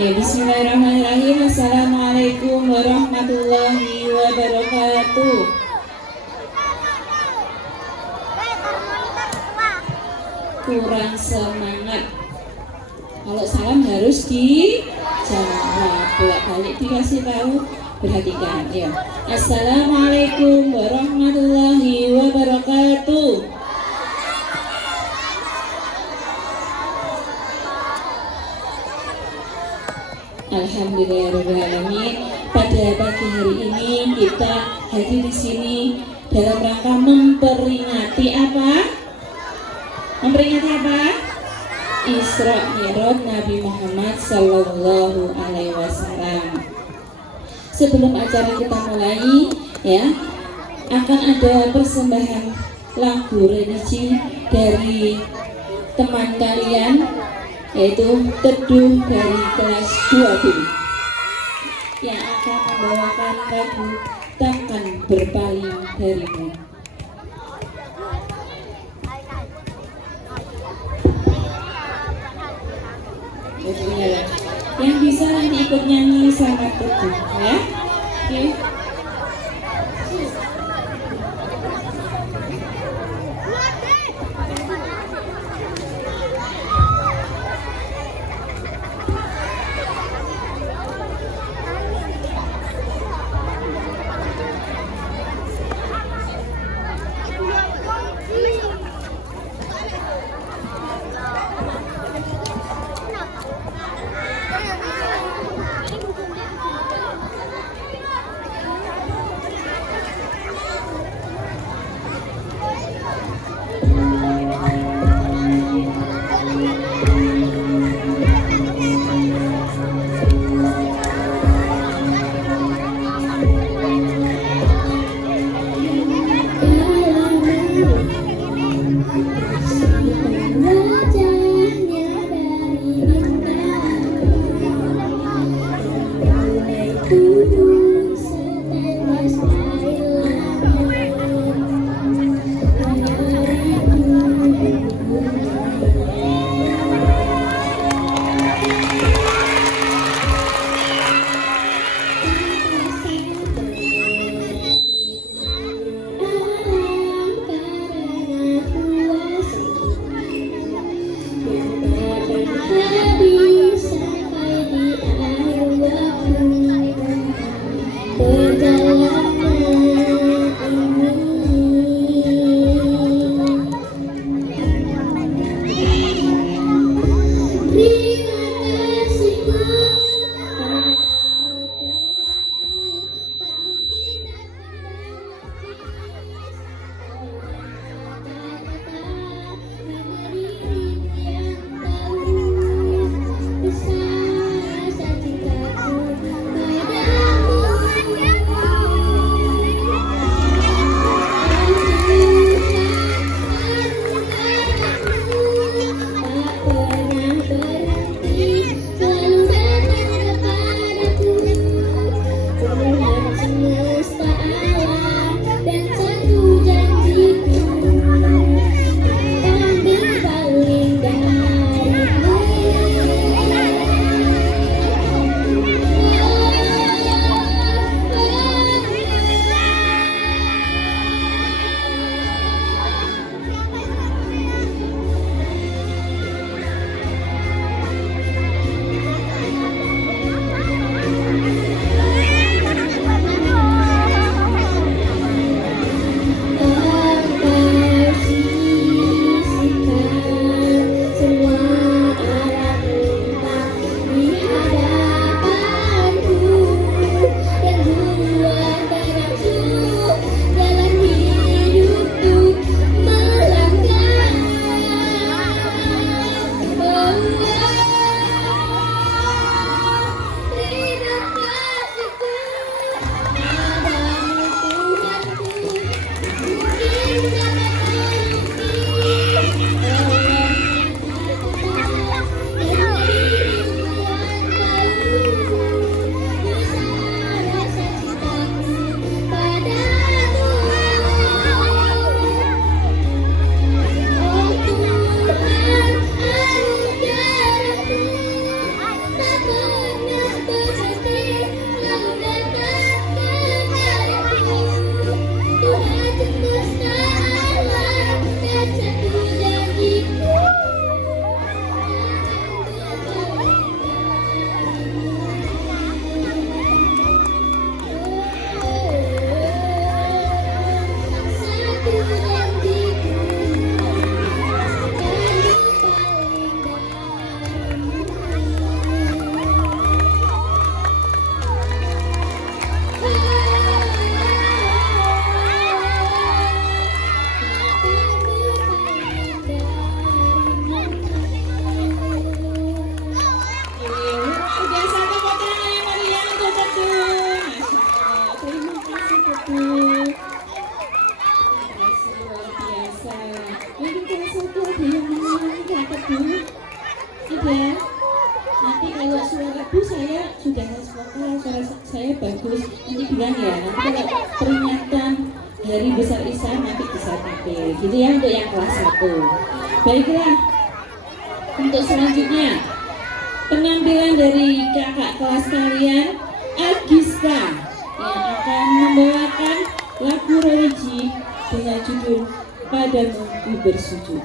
Ya, bismillahirrahmanirrahim. Assalamualaikum warahmatullahi wabarakatuh. Kurang semangat. Kalau salam harus dijawab, bolak-balik dikasih tahu, perhatikan ya. Assalamualaikum warahmatullahi wabarakatuh. Alhamdulillahirrahmanirrahim. Pada pagi hari ini kita hadir di sini dalam rangka memperingati apa? Memperingati apa? Isra Mi'raj Nabi Muhammad Sallallahu Alaihi Wasallam. Sebelum acara kita mulai, ya, akan ada persembahan lagu religi dari teman kalian, yaitu Teduh dari kelas 2B yang akan membawakan lagu Takkan Berpaling Darimu. Yang bisa nanti ikut nyanyi sama Teduh ya. Oke. ada yang mengulangi angkat dulu. Tidak. Nanti kalau suara Bu saya sudah vokal, suara saya bagus. Nanti bilang ya, nanti kalau peringatan Hari Besar Isa nanti bisa tampil. Gitu ya untuk yang kelas 1. Baiklah. Untuk selanjutnya penampilan dari kakak kelas kalian Agiska yang akan membawakan lagu religi dengan judul Padamu Ku Bersujud.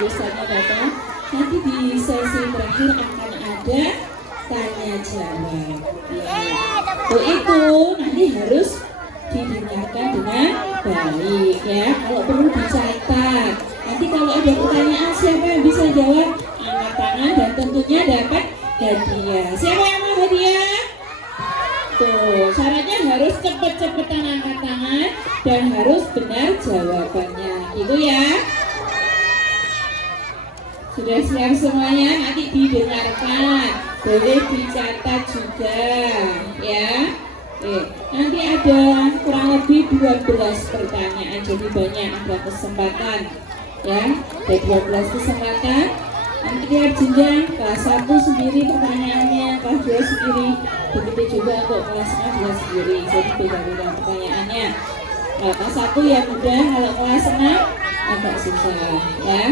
dosanya datang, nanti di sesi terakhir akan ada tanya jawab. Ya. Itu nanti harus didengarkan dengan baik ya. Kalau perlu dicatat. Nanti kalau ada pertanyaan siapa yang bisa jawab, angkat tangan dan tentunya dapat hadiah. Siapa yang mau hadiah? Tuh, syaratnya harus harus cepet-cepetan angkat tangan dan harus benar jawabannya. Gitu ya. Sudah siap semuanya? Nanti didengarkan, boleh dicatat juga ya. Nanti ada kurang lebih 12 pertanyaan, jadi banyak, ada kesempatan ya, ada 12 kesempatan. Nanti lihat jenjang, kelas 1 sendiri pertanyaannya, kelas 2 sendiri, begitu juga untuk kelas 2 sendiri, jadi beda-beda pertanyaannya. Kalau kelas 1 ya mudah, kalau kelas 6 agak susah ya.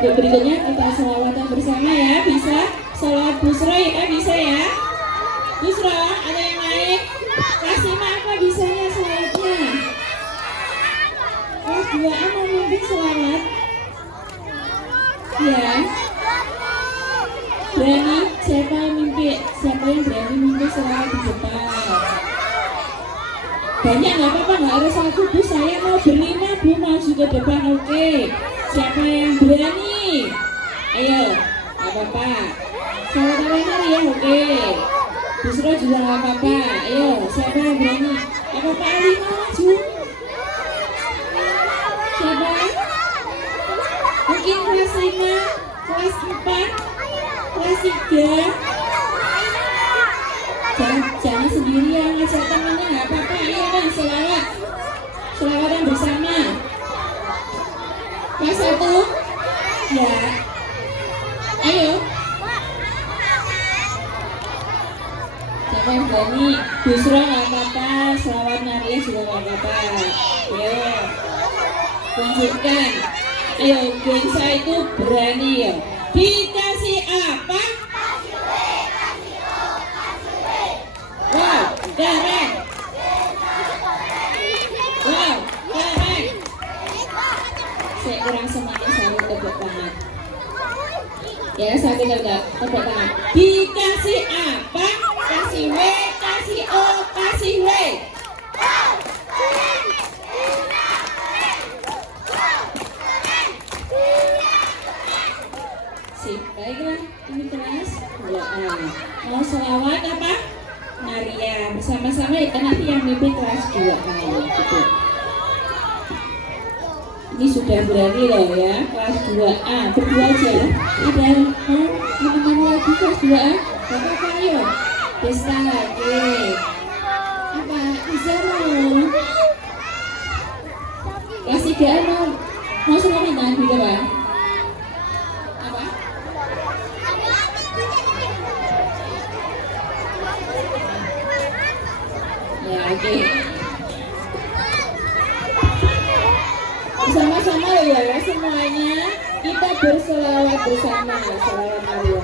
Yuk berikutnya kita sholawatan bersama ya, bisa sholawat Busro ya, bisa ya. Busro, ada yang naik? Kasih apa bisanya sholawatnya? Kelas 2A mau mimpin sholawat? Ya. Berani? Siapa yang mimpi? Siapa yang berani mimpi sholawat di depan? Banyak nggak apa-apa, nggak harus aku Bu, saya mau berlima Bu, maju ke depan, oke. Siapa yang berani? Ayo, nggak apa-apa. Sholawat hari ya, oke. Busro juga nggak apa-apa. Ayo, siapa yang berani? Nggak apa-apa, Alina maju. Siapa? Mungkin kelas 5, kelas 4, kelas 3. Jangan sendirian, ngajak temannya nggak apa-apa. Ayo dong, sholawat. Sholawatan bersama. Kelas 1? Ya. Ayo. Siapa yang berani? Busro nggak apa-apa, sholawat Maria juga nggak apa-apa. Ayo. Tunjukkan. Ayo, Gensa itu berani ya. Dikasih apa? Wow, keren. Wow, keren. Saya kurang semangat, saya tepuk tangan. Ya, sambil enggak tepuk tangan. Dikasih apa? Kasih W, kasih O, kasih W. Sip, baiklah, ini kelas 2A. Mau sholawat apa? Maria, bersama-sama ya, nanti yang mimpin kelas 2A gitu. Ini sudah berani loh ya, kelas 2A, berdua aja ya. Udah mau menemani lagi kelas 2A? Gak apa-apa, ayo. Desta lagi. Apa? Bisa mau? Kelas 3A mau sholawat tangan juga Pak? Apa? Ya, oke. Bersama-sama ya semuanya, kita berselawat bersama, selawat Maria.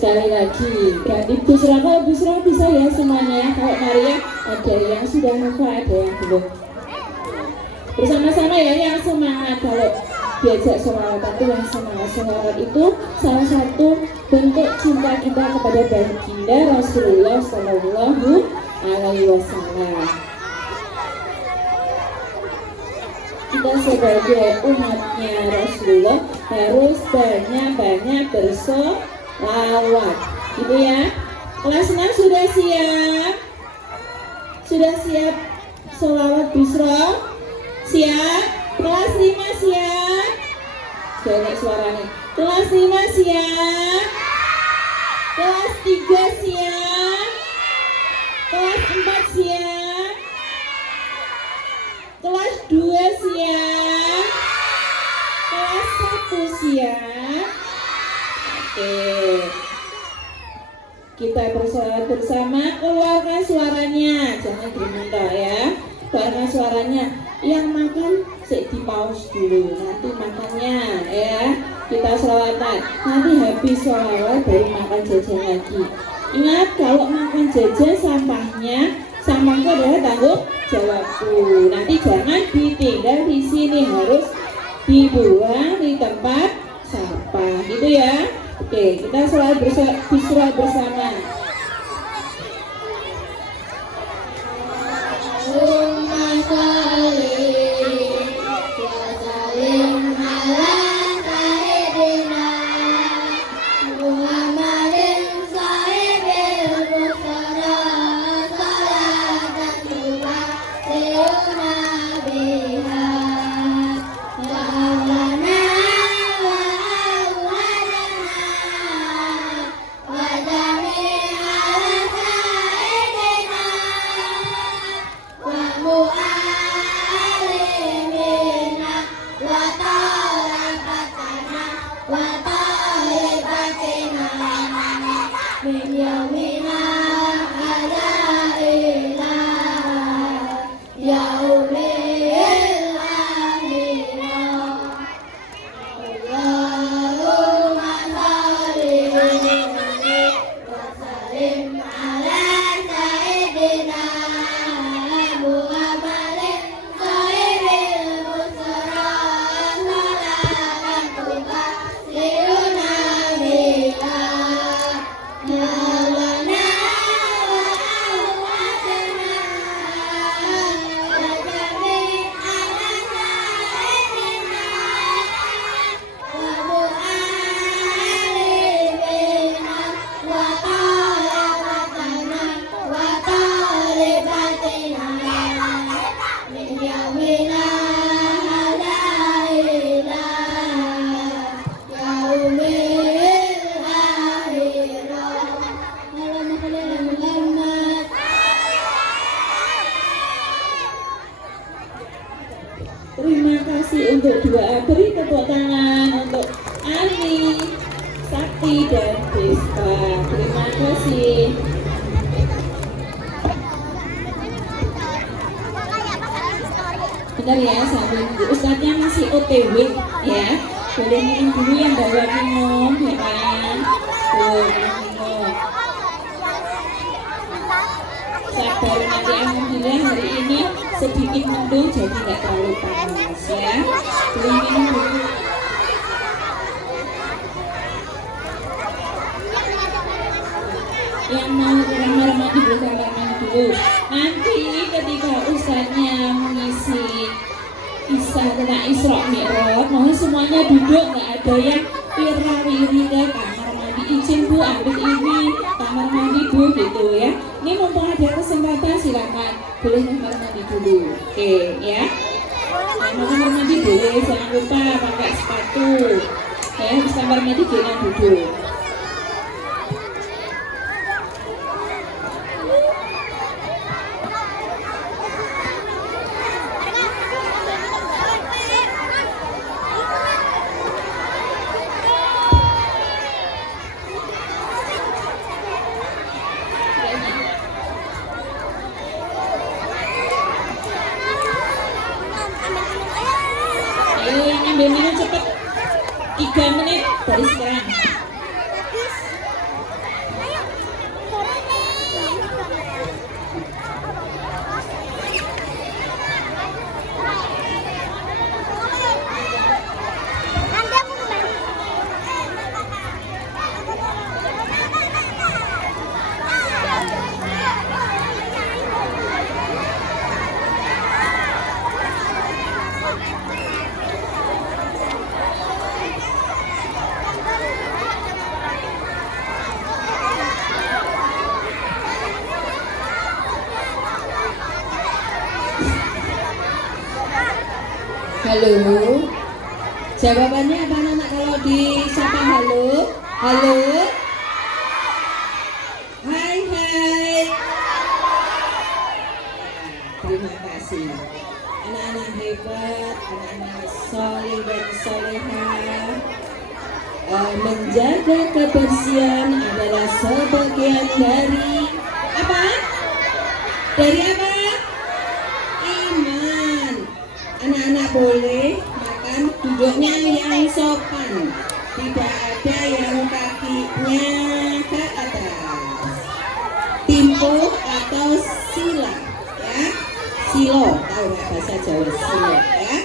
Sekali lagi, ganti Busra bisa ya semuanya. Kalau Maria ada yang sudah hafal, ada yang belum. Bersama-sama ya yang semangat. Kalau diajak sholawatan itu yang semangat. Sholawat itu salah satu bentuk cinta kita kepada baginda Rasulullah Shallallahu Alaihi Wasallam. Kita sebagai umatnya Rasulullah harus banyak-banyak bersolawat, gitu ya. Kelas 6 sudah siap? Sudah siap sholawat Busro? Siap? Kelas 5 siap? Banyak suaranya. Kelas 5 siap? Kelas 3 siap? Kelas 4 siap? Kelas 2 siap? Kelas 1 siap? Oke. Kita bersolawat bersama, keluarkan suaranya, jangan gemetar ya. Keluarkan suaranya. Yang makan di pause dulu, nanti makannya ya. Kita sholawatan, nanti habis sholawat baru makan jajan lagi. Ingat, kalau makan jajan sampahku adalah tanggung jawabku. Nanti jangan ditinggal di sini, harus dibuang di tempat sampah, gitu ya. Oke, kita selalu bersolawat bersama. Terima kasih untuk doa, beri tepuk tangan untuk Ani, Sakti, dan Desta. Terima kasih. Bentar ya, sambil Ustadznya masih OTW ya. Boleh minum dulu yang bawa minum, ya kan? Tuh, minum. Sabar, nanti alhamdulillah hari ini sedikit mendung jadi nggak terlalu panas ya. Boleh minum dulu. Yang mau kamar mandi dulu, kamar mandi dulu. Nanti ketika ustadznya mengisi kisah tentang Isra Mi'raj, mohon semuanya duduk, nggak ada yang wirawiri ke kamar mandi. Izin Bu, ambil ini kamar mandi Bu, gitu ya. Ini mumpung ada kesempatan silakan boleh kamar mandi dulu. Oke ya. Mau kamar mandi boleh, jangan lupa pakai sepatu. Ya, habis kamar mandi jangan duduk. Ayo yang ambil minum cepat, 3 menit dari sekarang. Halo. Jawabannya apa anak kalau disapa halo? Halo. Hai hai. Terima kasih. Anak-anak hebat, anak-anak soleh dan solehah. Menjaga kebersihan adalah sebagian dari apa? Dari apa? Iman. Anak-anak boleh makan duduknya yang sopan. Tidak ada yang kakinya ke atas. Timpuk atau sila, ya. Silo, tahu nggak bahasa Jawa silo, ya.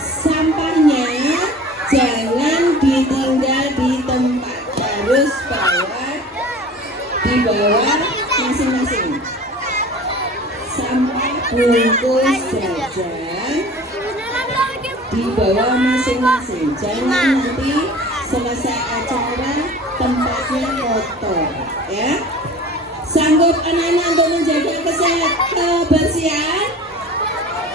Sampahnya jangan ditinggal di tempat, harus dibawa masing-masing. Sampah bungkus jajan dibawa masing-masing. Jangan nanti selesai acara tempatnya kotor, ya. Sanggup anak-anak untuk menjaga kebersihan?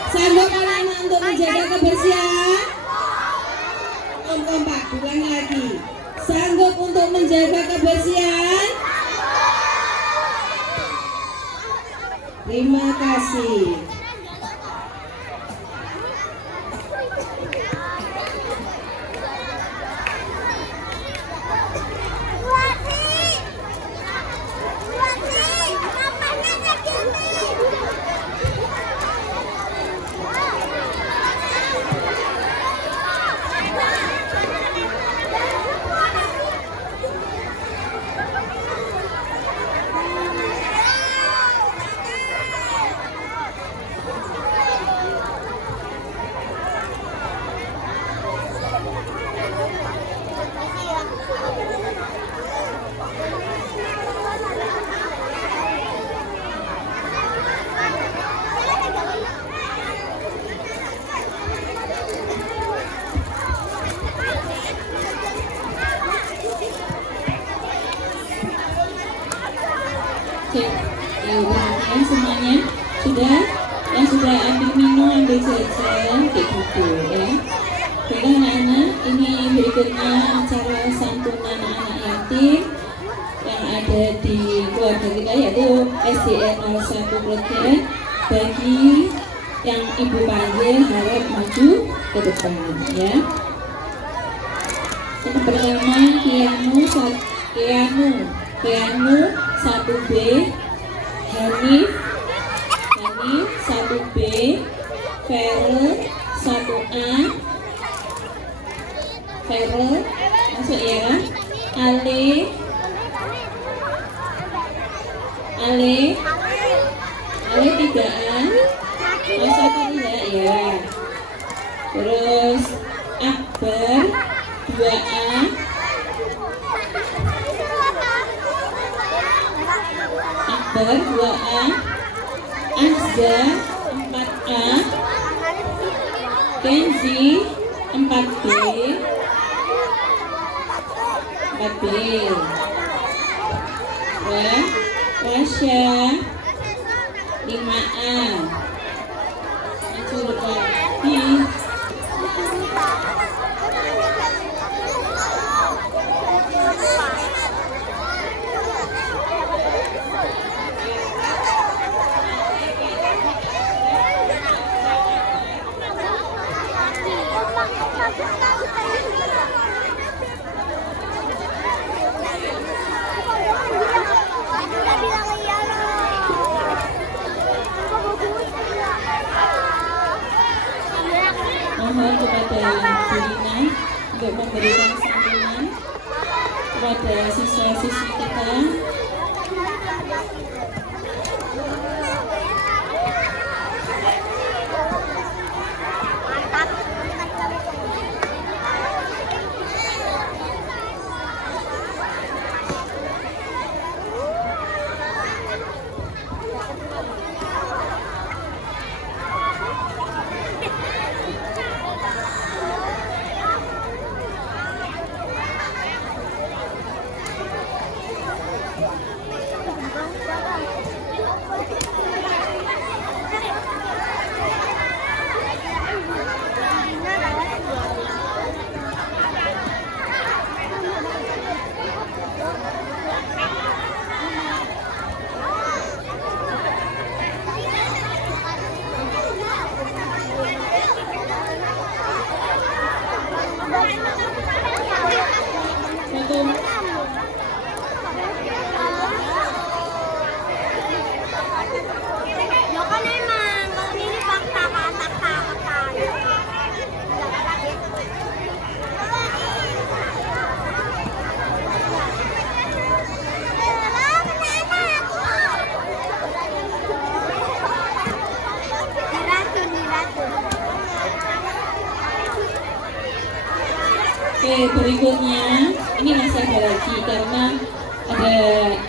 Sanggup anak-anak untuk menjaga kebersihan? Kompak, ulang lagi. Sanggup untuk menjaga kebersihan? Terima kasih. Ya, semuanya sudah, yang sudah ambil minum, ambil jajan, kayak gitu ya. Baiklah anak-anak, ini berikutnya acara santunan anak yatim yang ada di keluarga kita, yaitu SDN 01 Klegen. Bagi yang ibu panggil harap maju ke depan ya. Yang pertama Keanu 1B, Hanif 1B, Ferel 1A, Ferel masuk ya, Ale 3A, masuk tidak ya. Terus Akbar 2A, Akbar 2A, Azza 4A, Kenzi 4B, ya, Rasya 5A, maju lagi. Mohon kepada Bu Lina untuk memberikan santunan kepada siswa-siswi kita. berikutnya ini masih ada lagi karena ada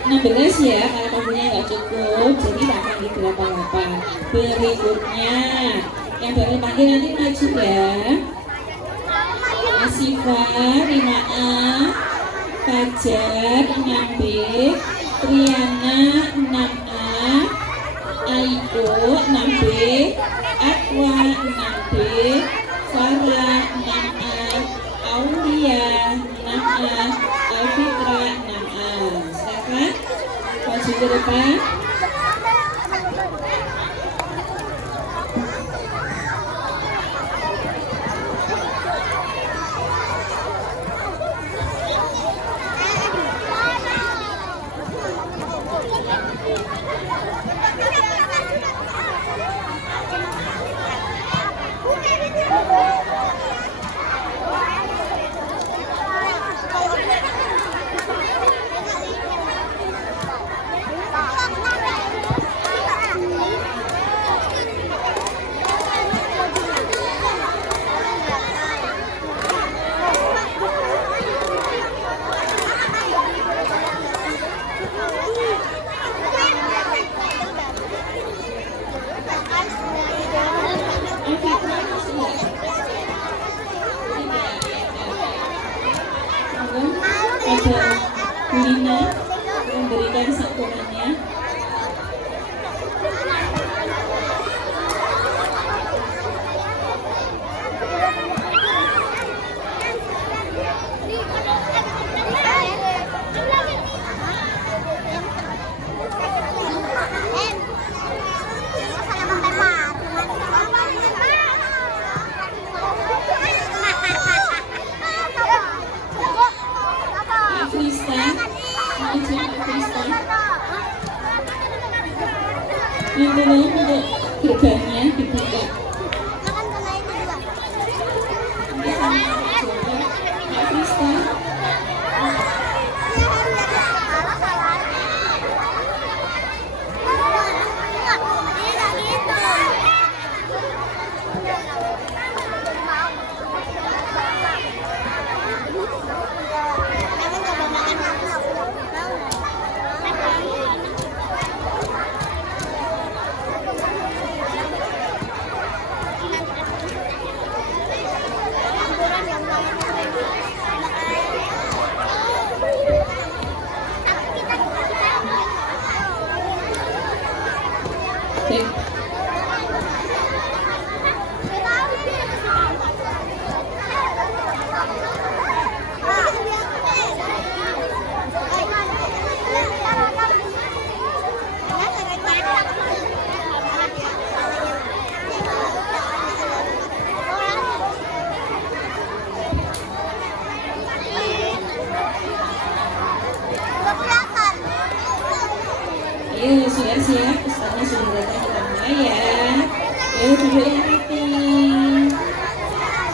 16 ya, karena waktunya nggak cukup, jadi tak panggil 88. Berikutnya yang baru panggil nanti maju ya. Asifa 5A, Fajar 6B, Triana 6A, Aiko 6B, Aqua 6B, Farah 6A, Aulia 6A, Alfitra 6A. Silakan maju ke depan. Ada Lina memberikan santunannya. Yang belum untuk gerbangnya dibuka. Ayo sudah siap, pesannya sudah datang, kita mulai ya. Ayo duduk yang rapi.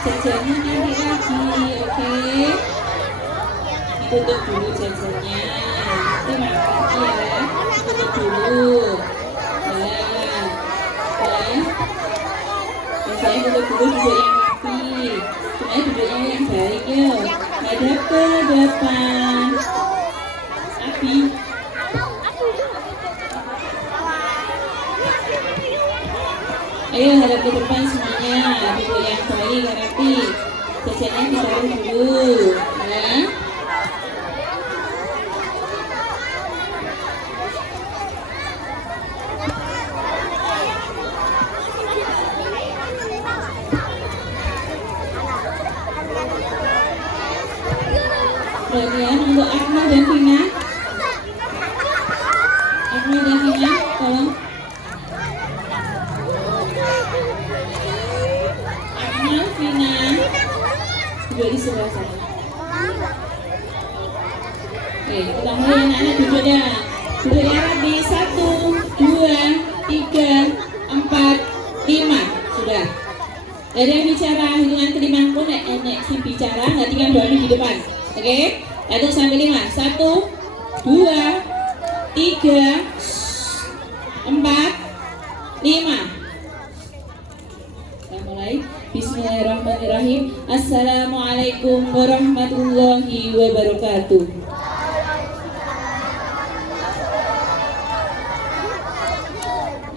Jajannya nanti lagi, oke? Ditutup dulu jajannya. Terima kasih ya. Ditutup dulu. Nah, biasanya duduk dulu, duduk yang rapi. Sebenarnya duduknya yang baik yuk. Hadap ke depan. Abi. Ayo hadap ke depan semuanya, duduk yang baik, rapi. Jajannya ditaruh dulu, ya. Perhatian untuk Akmal dan Vina. Akmal dan Vina, tolong. Akmal, Vina, duduk di sebelah sana. Oke, kita mulai anak-anak duduk ya. Duduk yang rapi, 1, 2, 3, 4, 5. Sudah. Gak ada yang bicara, hitungan kelima pun enek si bicara, nggak tinggal berani di depan. Oke, hitung sampai 5. 1, 2, 3, 4, 5. Kita mulai. Bismillahirrahmanirrahim. Assalamualaikum warahmatullahi wabarakatuh.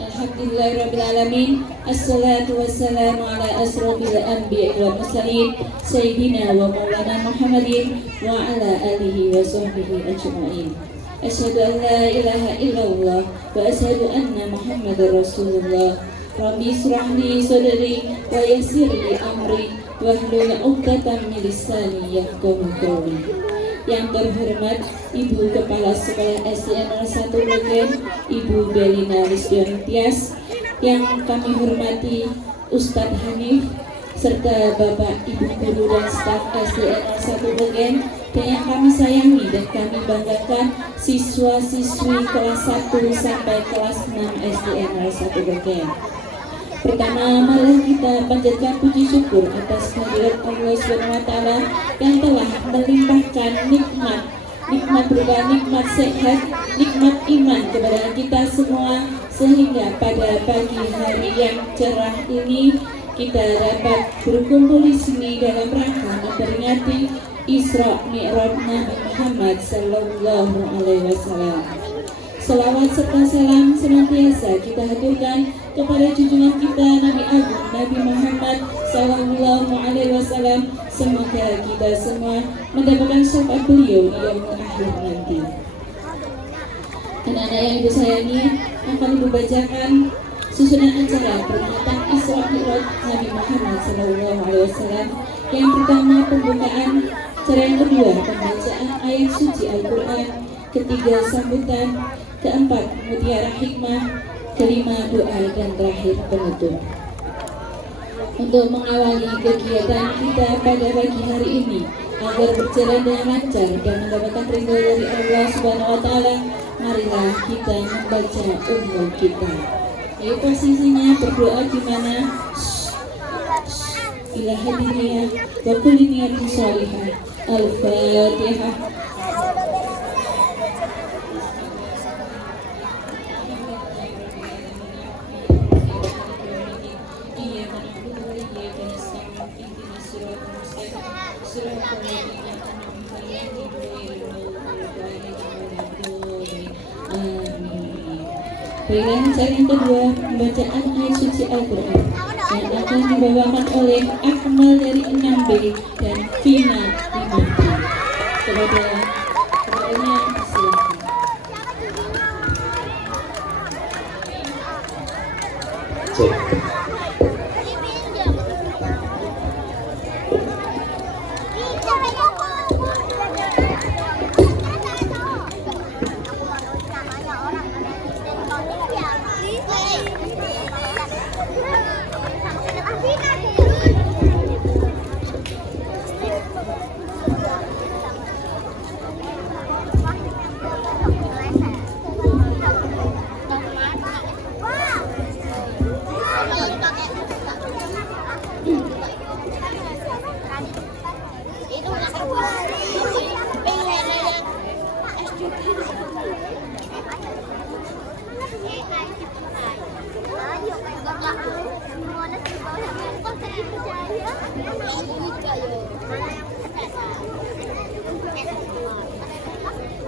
Alhamdulillahirrabbilalamin. Assalatu wassalamu ala asrofil anbiya wal mursalin Sayyidina wa maulana Muhammadin wa ala alihi wa sahbihi ajma'in. Asyhadu an la ilaha illallah wa asyhadu anna Muhammadar Rasulullah. Rabbi israh li sadri wa yassir li amri wahlul 'uqdatam min lisani yafqahu qawli. Yang terhormat Ibu Kepala Sekolah SDN 01 Logen, Ibu Belina Lisdion Tias, yang kami hormati Ustadz Hanif, serta Bapak Ibu Guru dan staf SDN 01 Logen, dan yang kami sayangi dan kami banggakan siswa-siswi kelas 1 sampai kelas 6 SDN 01 Logen. Pertama, marilah kita panjatkan puji syukur atas kehadirat Allah SWT yang telah melimpahkan nikmat berupa nikmat sehat, nikmat iman kepada kita semua, sehingga pada pagi hari yang cerah ini kita dapat berkumpul di sini dalam rangka memperingati Isra Mi'raj Nabi Muhammad Sallallahu Alaihi Wasallam. Salawat serta salam senantiasa kita haturkan kepada junjungan kita Nabi Agung Nabi Muhammad Sallallahu Alaihi Wasallam. Semoga kita semua mendapatkan syafaat beliau di yaumul akhir nanti. Anak-anak yang ibu sayangi, akan ibu bacakan susunan acara peringatan Isra Mi'raj Nabi Muhammad Sallallahu Alaihi Wasallam. Yang pertama pembukaan, cara yang kedua pembacaan ayat suci Al-Quran, ketiga sambutan, keempat mutiara hikmah, kelima doa, dan terakhir penutup. Untuk mengawali kegiatan kita pada pagi hari ini agar berjalan dengan lancar dan mendapatkan ridho dari Allah Subhanahu wa taala, marilah kita membaca umur kita. Jadi posisinya berdoa gimana? Ila hadiniyah wa kulli niyatin shalihah. Al-Fatihah. Baiklah, cara yang kedua pembacaan ayat suci Al-Quran yang akan dibawakan oleh Akmal dari 6B dan Vina 5B. Kepadanya silakan.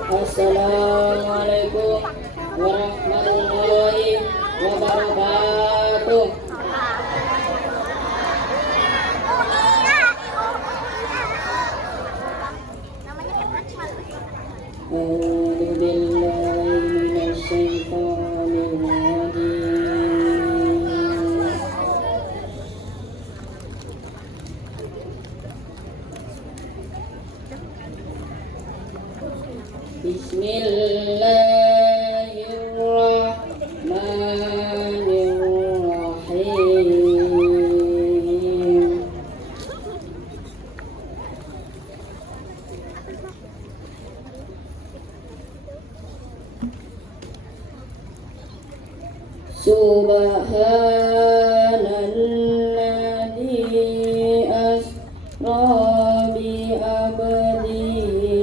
Assalamualaikum warahmatullahi wabarakatuh. Bismillahirrahmanirrahim. Subhanalladzi asra bi abdihi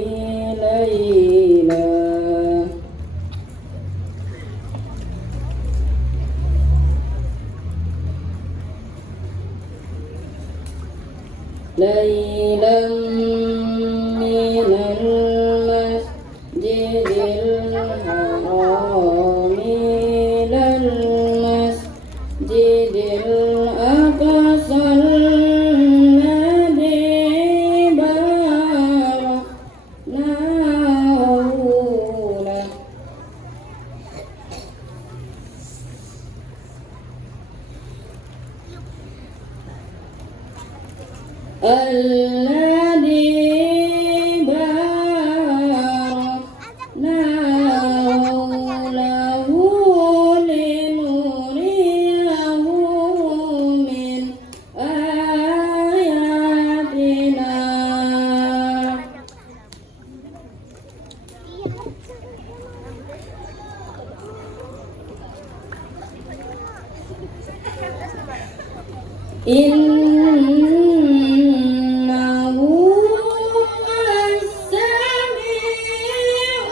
laila ليلا من المسجد الحرام إلى المسجد الأقصى الذي باركنا حوله الذي باركنا حوله لنريه من آياتنا إنه السميع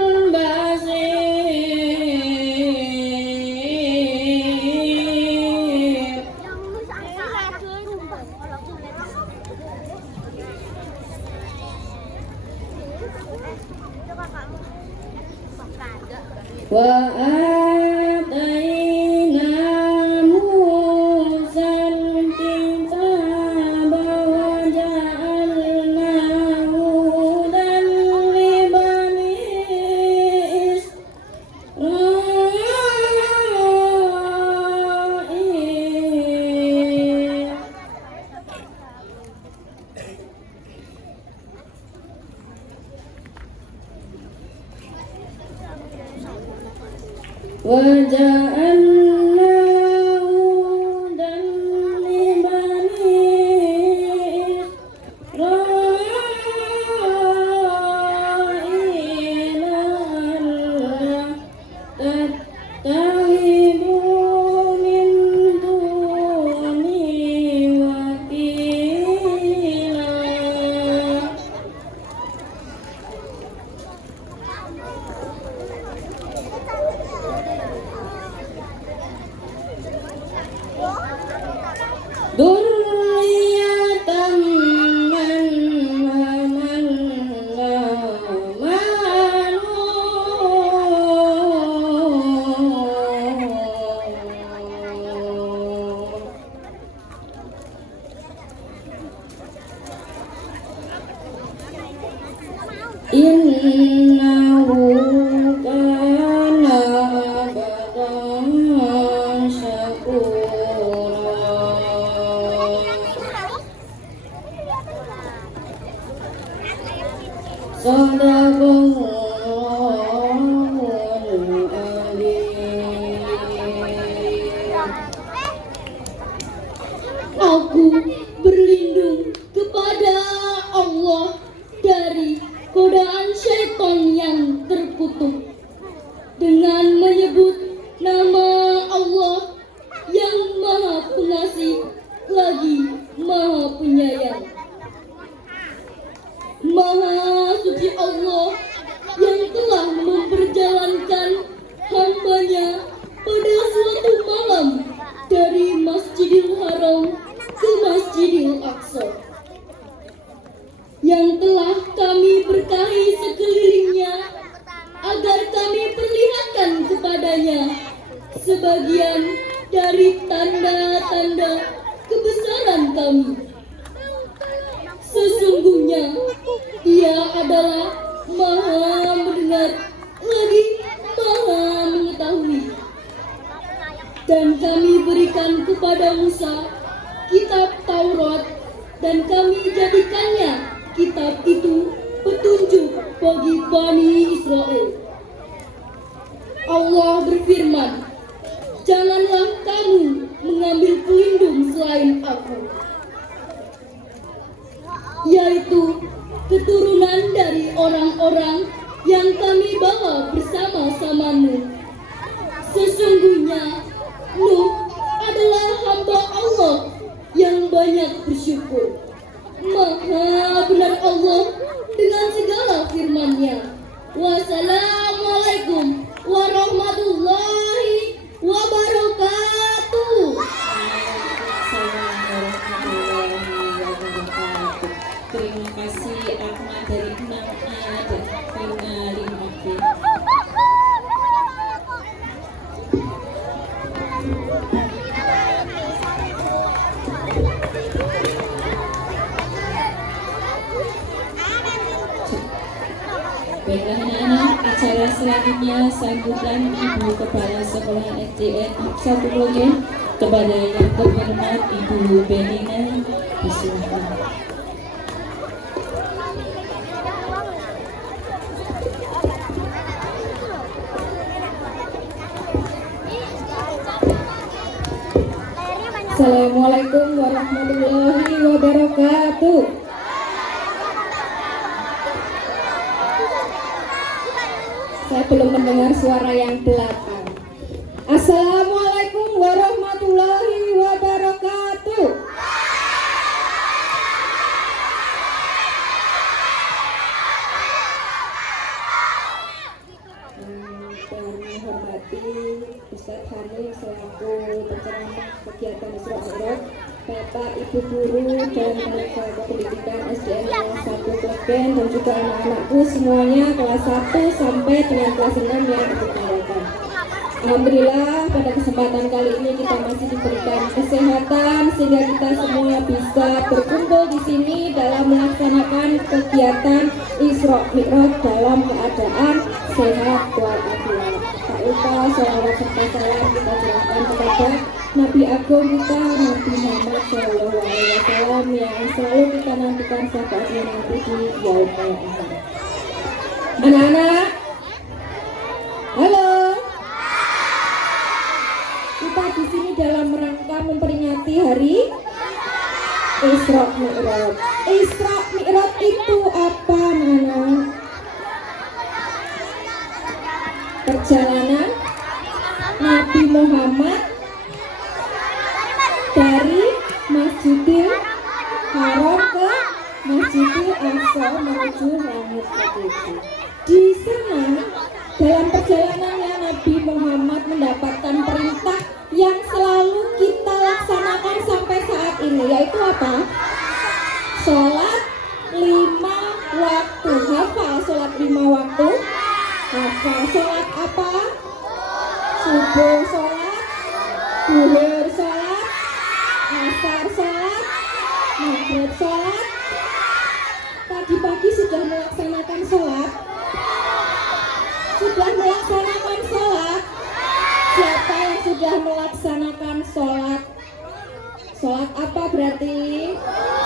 البصير وآتينا موسى الكتاب وجعلناه هدى لبني إسرائيل وجعلناه هدى لبني إسرائيل ألا تتخذوا من دوني وكيلا ذرية من حملنا مع نوح إنه كان عبدا شكورا صدق الله العظيم. Aku berlindung kepada Allah dari godaan syaitan yang terkutuk dengan menyebut nama Allah yang Maha Pengasih lagi Maha Penyayang. Maha suci Allah yang telah memperjalankan hambanya pada suatu malam dari Masjidil Haram ke Masjidil Aqsa, yang telah kami berkahi sekelilingnya agar kami perlihatkan kepadanya sebagian dari tanda-tanda kebesaran kami. Sesungguhnya Dia adalah Maha mendengar lagi Maha mengetahui. Dan kami berikan kepada Musa kitab Taurat, dan kami jadikannya kitab itu petunjuk bagi Bani Israel. Allah berfirman, janganlah kamu mengambil pelindung selain aku, yaitu keturunan dari orang-orang yang kami bawa bersama-samamu. Sesungguhnya Nuh adalah hamba Allah yang banyak bersyukur. Maha benar Allah dengan segala firman-Nya. Wassalamualaikum warahmatullahi wabarakatuh. Assalamualaikum warahmatullahi wabarakatuh. acara selanjutnya sambutan Ibu Kepala Sekolah SDN 1 Logen kepada yang terhormat Ibu Benina. Disilakan. Assalamualaikum warahmatullahi wabarakatuh. Saya belum mendengar suara yang belakang. Assalamualaikum warahmatullahi wabarakatuh. Yang menghormati Ustadz Hamid selaku penceramah kegiatan Isra Mi'raj, Bapak Ibu guru dan tenaga kependidikan SDN kelas 1 Klaten dan juga anak-anakku semuanya kelas 1 sampai dengan kelas 6 yang ikut banggakan. Alhamdulillah pada kesempatan kali ini kita masih diberikan kesehatan sehingga kita semua bisa berkumpul di sini dalam melaksanakan kegiatan Isra Mi'raj dalam keadaan sehat walafiat. Tak lupa sholawat serta salam kita curahkan kepada Nabi Agung kita, Nabi Muhammad SAW yang selalu kita nantikan syafaatnya nanti di yaumul akhir. Anak-anak, halo. Kita di sini dalam rangka memperingati hari Isra Mi'raj. Isra Mi'raj itu apa, anak-anak? Perjalanan Nabi Muhammad dari Masjidil Haram ke Masjidil Aqsa menuju langit ketujuh. Di sana dalam perjalanannya Nabi Muhammad mendapatkan perintah yang selalu kita laksanakan sampai saat ini, yaitu apa? Sholat 5 waktu. Hafal sholat 5 waktu? Hafal. Sholat apa? Subuh sholat, zuhur sholat, asar sholat, maghrib sholat. Tadi pagi sudah melaksanakan sholat? Sudah melaksanakan sholat? Siapa yang sudah melaksanakan sholat? Sholat apa berarti?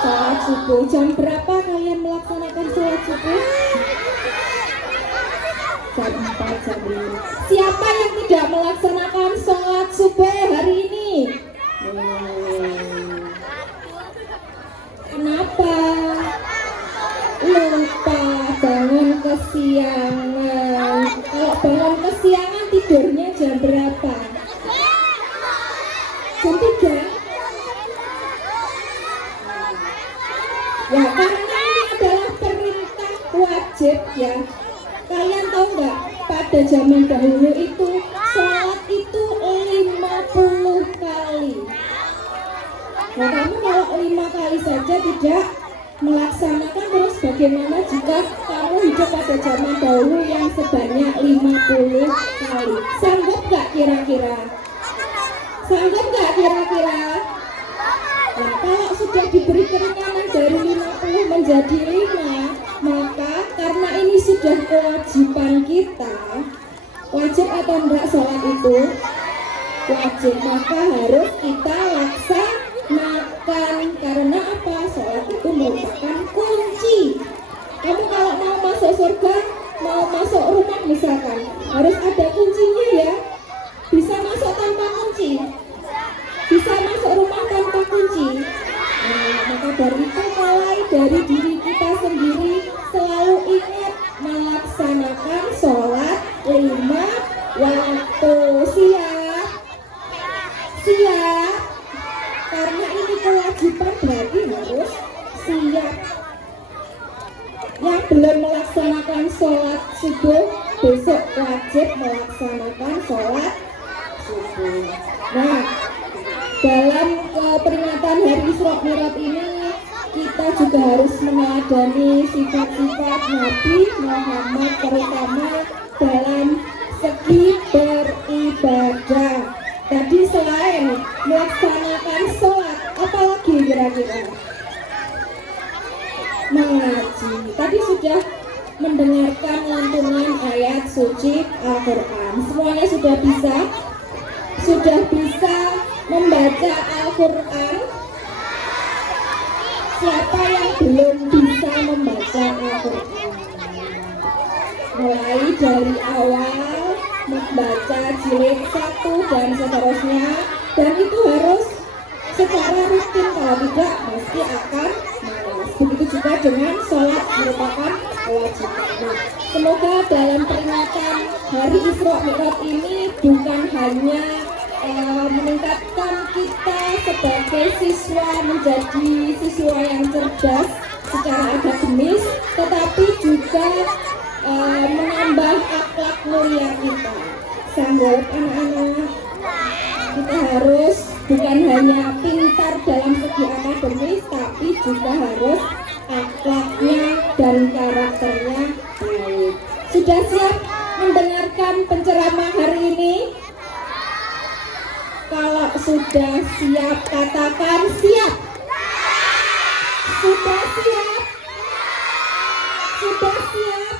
Sholat subuh. Jam berapa kalian melaksanakan sholat subuh? Jam 4, jam 5. Siapa yang tidak melaksanakan sholat subuh hari ini? Kenapa? Lupa bangun kesiangan. Kalau bangun kesiangan tidurnya jam berapa? Jam 3? Ya karena ini adalah perintah wajib ya. Kalian tahu nggak, pada zaman dahulu itu sholat itu 50 kali. Nah kamu kalau 5 kali saja tidak melaksanakan, terus bagaimana jika kamu hidup pada zaman dahulu yang sebanyak 50 kali? Sanggup nggak kira-kira? Sanggup nggak kira-kira? Nah kalau sudah diberi keringanan dari 50 menjadi 5, maka karena ini sudah kewajiban kita, wajib atau enggak sholat itu? Wajib, maka harus kita laksanakan. Karena apa? Sholat itu merupakan kunci. Kamu kalau mau masuk surga, mau masuk rumah misalkan, harus ada kuncinya ya. Bisa masuk tanpa kunci? Bisa masuk rumah tanpa kunci? Nah, maka dari itu mulai dari diri kita sendiri selalu ingat melaksanakan sholat 5 waktu. Siap? Siap? Karena ini kewajiban berarti harus siap. Yang belum melaksanakan sholat subuh besok wajib melaksanakan sholat subuh. Nah, dalam peringatan Hari Isra Mi'raj ini kita juga harus meneladani sifat-sifat Nabi Muhammad terutama dalam segi beribadah. Tadi selain melaksanakan sholat, apalagi kira-kira? Mengaji. Tadi sudah mendengarkan lantunan ayat suci. suci Al-Quran. Semuanya sudah bisa? Sudah bisa membaca Al-Quran? Siapa yang belum bisa membaca Al-Quran? Mulai dari awal membaca jilid 1 dan seterusnya, dan itu harus secara rutin, kalau tidak pasti akan malas. Begitu juga dengan sholat merupakan kewajiban. Semoga dalam peringatan Hari Isra Mi'raj ini bukan hanya meningkatkan kita sebagai siswa menjadi siswa yang cerdas secara akademis, tetapi juga menambah akhlak mulia kita. Sanggup anak-anak, kita harus bukan hanya pintar dalam segi akademis, tapi juga harus akhlaknya dan karakternya baik. Sudah siap mendengarkan penceramah hari ini? Kalau sudah siap, katakan siap. Sudah siap? Sudah siap?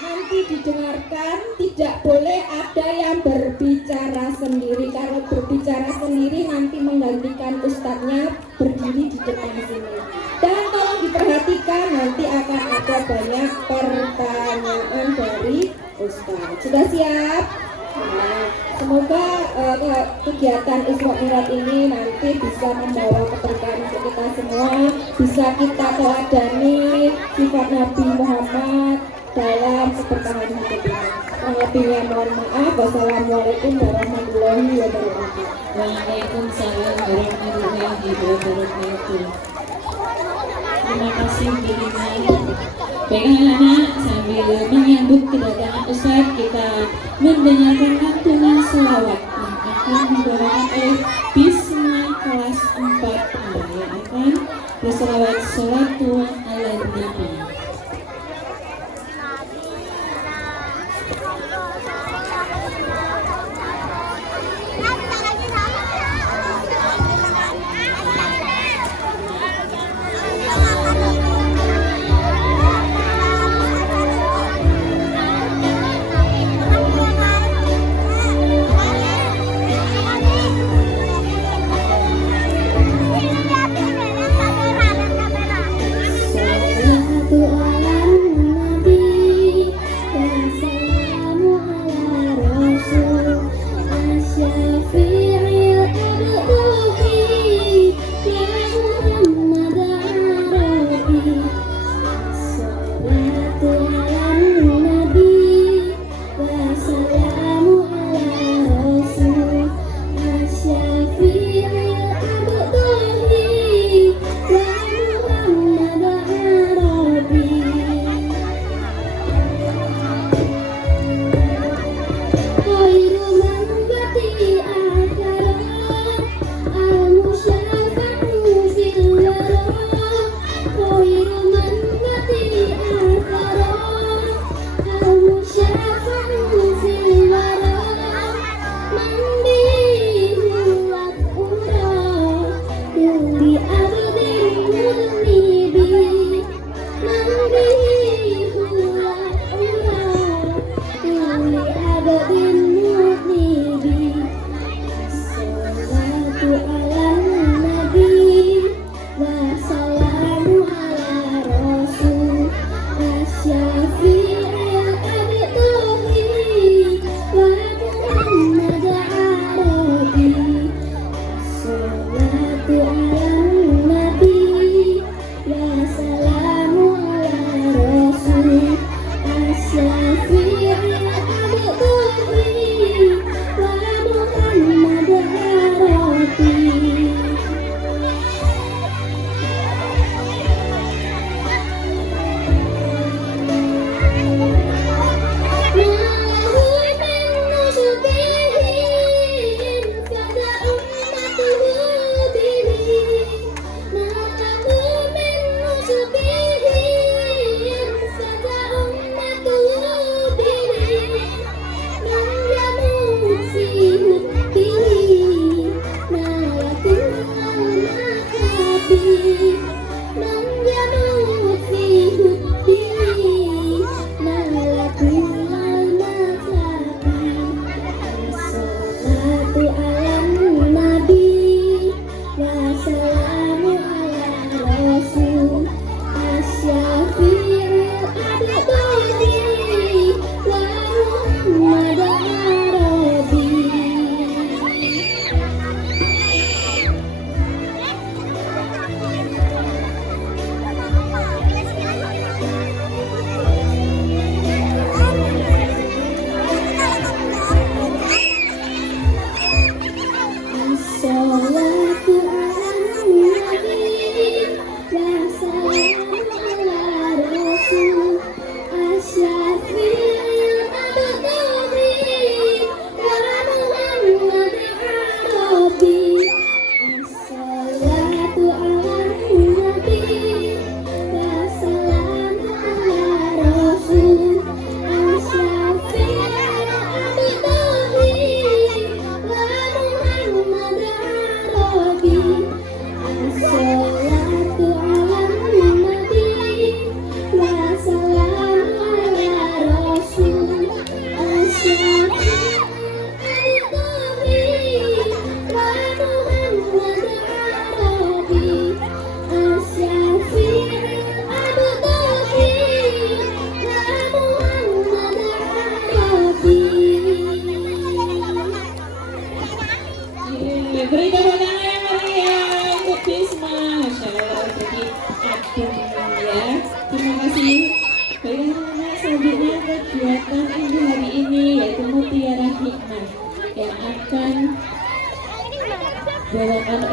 Nanti didengarkan, tidak boleh ada yang berbicara sendiri. Kalau berbicara sendiri nanti menggantikan ustadznya berdiri di depan sini. Dan kalau diperhatikan nanti akan ada banyak pertanyaan dari ustadz. Sudah siap? Nah, semoga kegiatan Isra Mi'raj ini nanti bisa membawa keberkahan untuk kita semua, bisa kita teladani sifat Nabi Muhammad dalam keberkahan hidup ini. Yang lebihnya mohon maaf. Wassalamualaikum warahmatullahi wabarakatuh. Waalaikumsalam warahmatullahi wabarakatuh. Terima kasih Dina. Baiklah anak, sambil menyambut kedatangan Ustaz, kita mendengarkan lantunan selawat yang akan dibawakan oleh Bisma kelas 4A yang akan berselawat sholatu ala Nabi.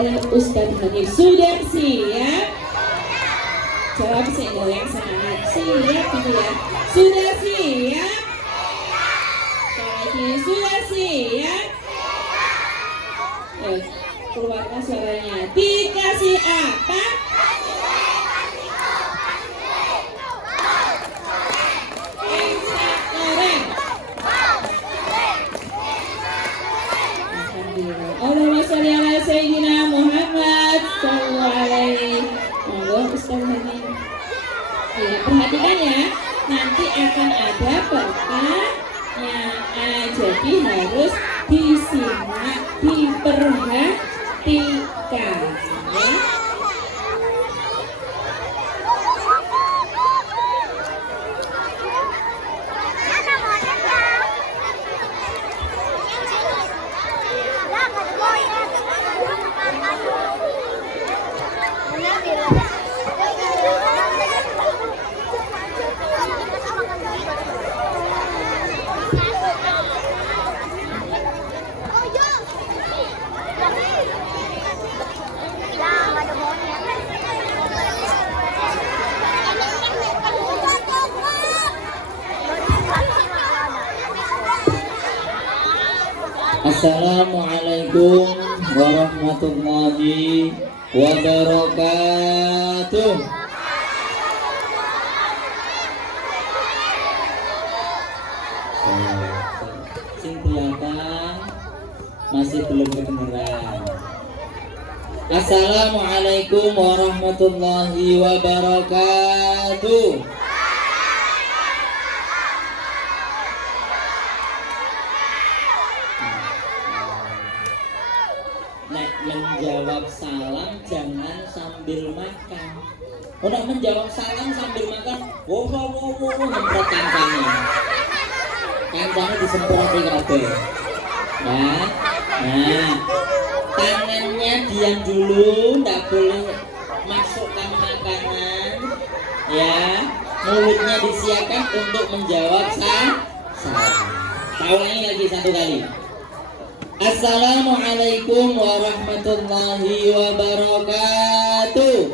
oleh Ustadz Hakim. Sudah siap? Jawab sih lo yang semangat. Siap gitu ya. Sudah siap? Lagi sudah siap? Keluarkan suaranya. Dikasih apa? Allahumma sholli ala sayyidina Muhammad sallallahu alaihi. Monggo Ustaz Hakim. Ya, perhatikan ya. Nanti akan ada pertanyaan. Jadi harus disimak, diperhatikan ya. Assalamualaikum warahmatullahi wabarakatuh. Sing kelihatan masih belum kedengeran. Assalamualaikum warahmatullahi wabarakatuh. Nek menjawab salam jangan sambil makan. Nek menjawab salam sambil makan, wow nyemprot kancane. Kancane disemproti kabeh. Nah, tangannya diam dulu, ndak boleh masukkan makanan. Ya, mulutnya disiapkan untuk menjawab salam. Saya ulangi lagi satu kali. Assalamualaikum warahmatullahi wabarakatuh.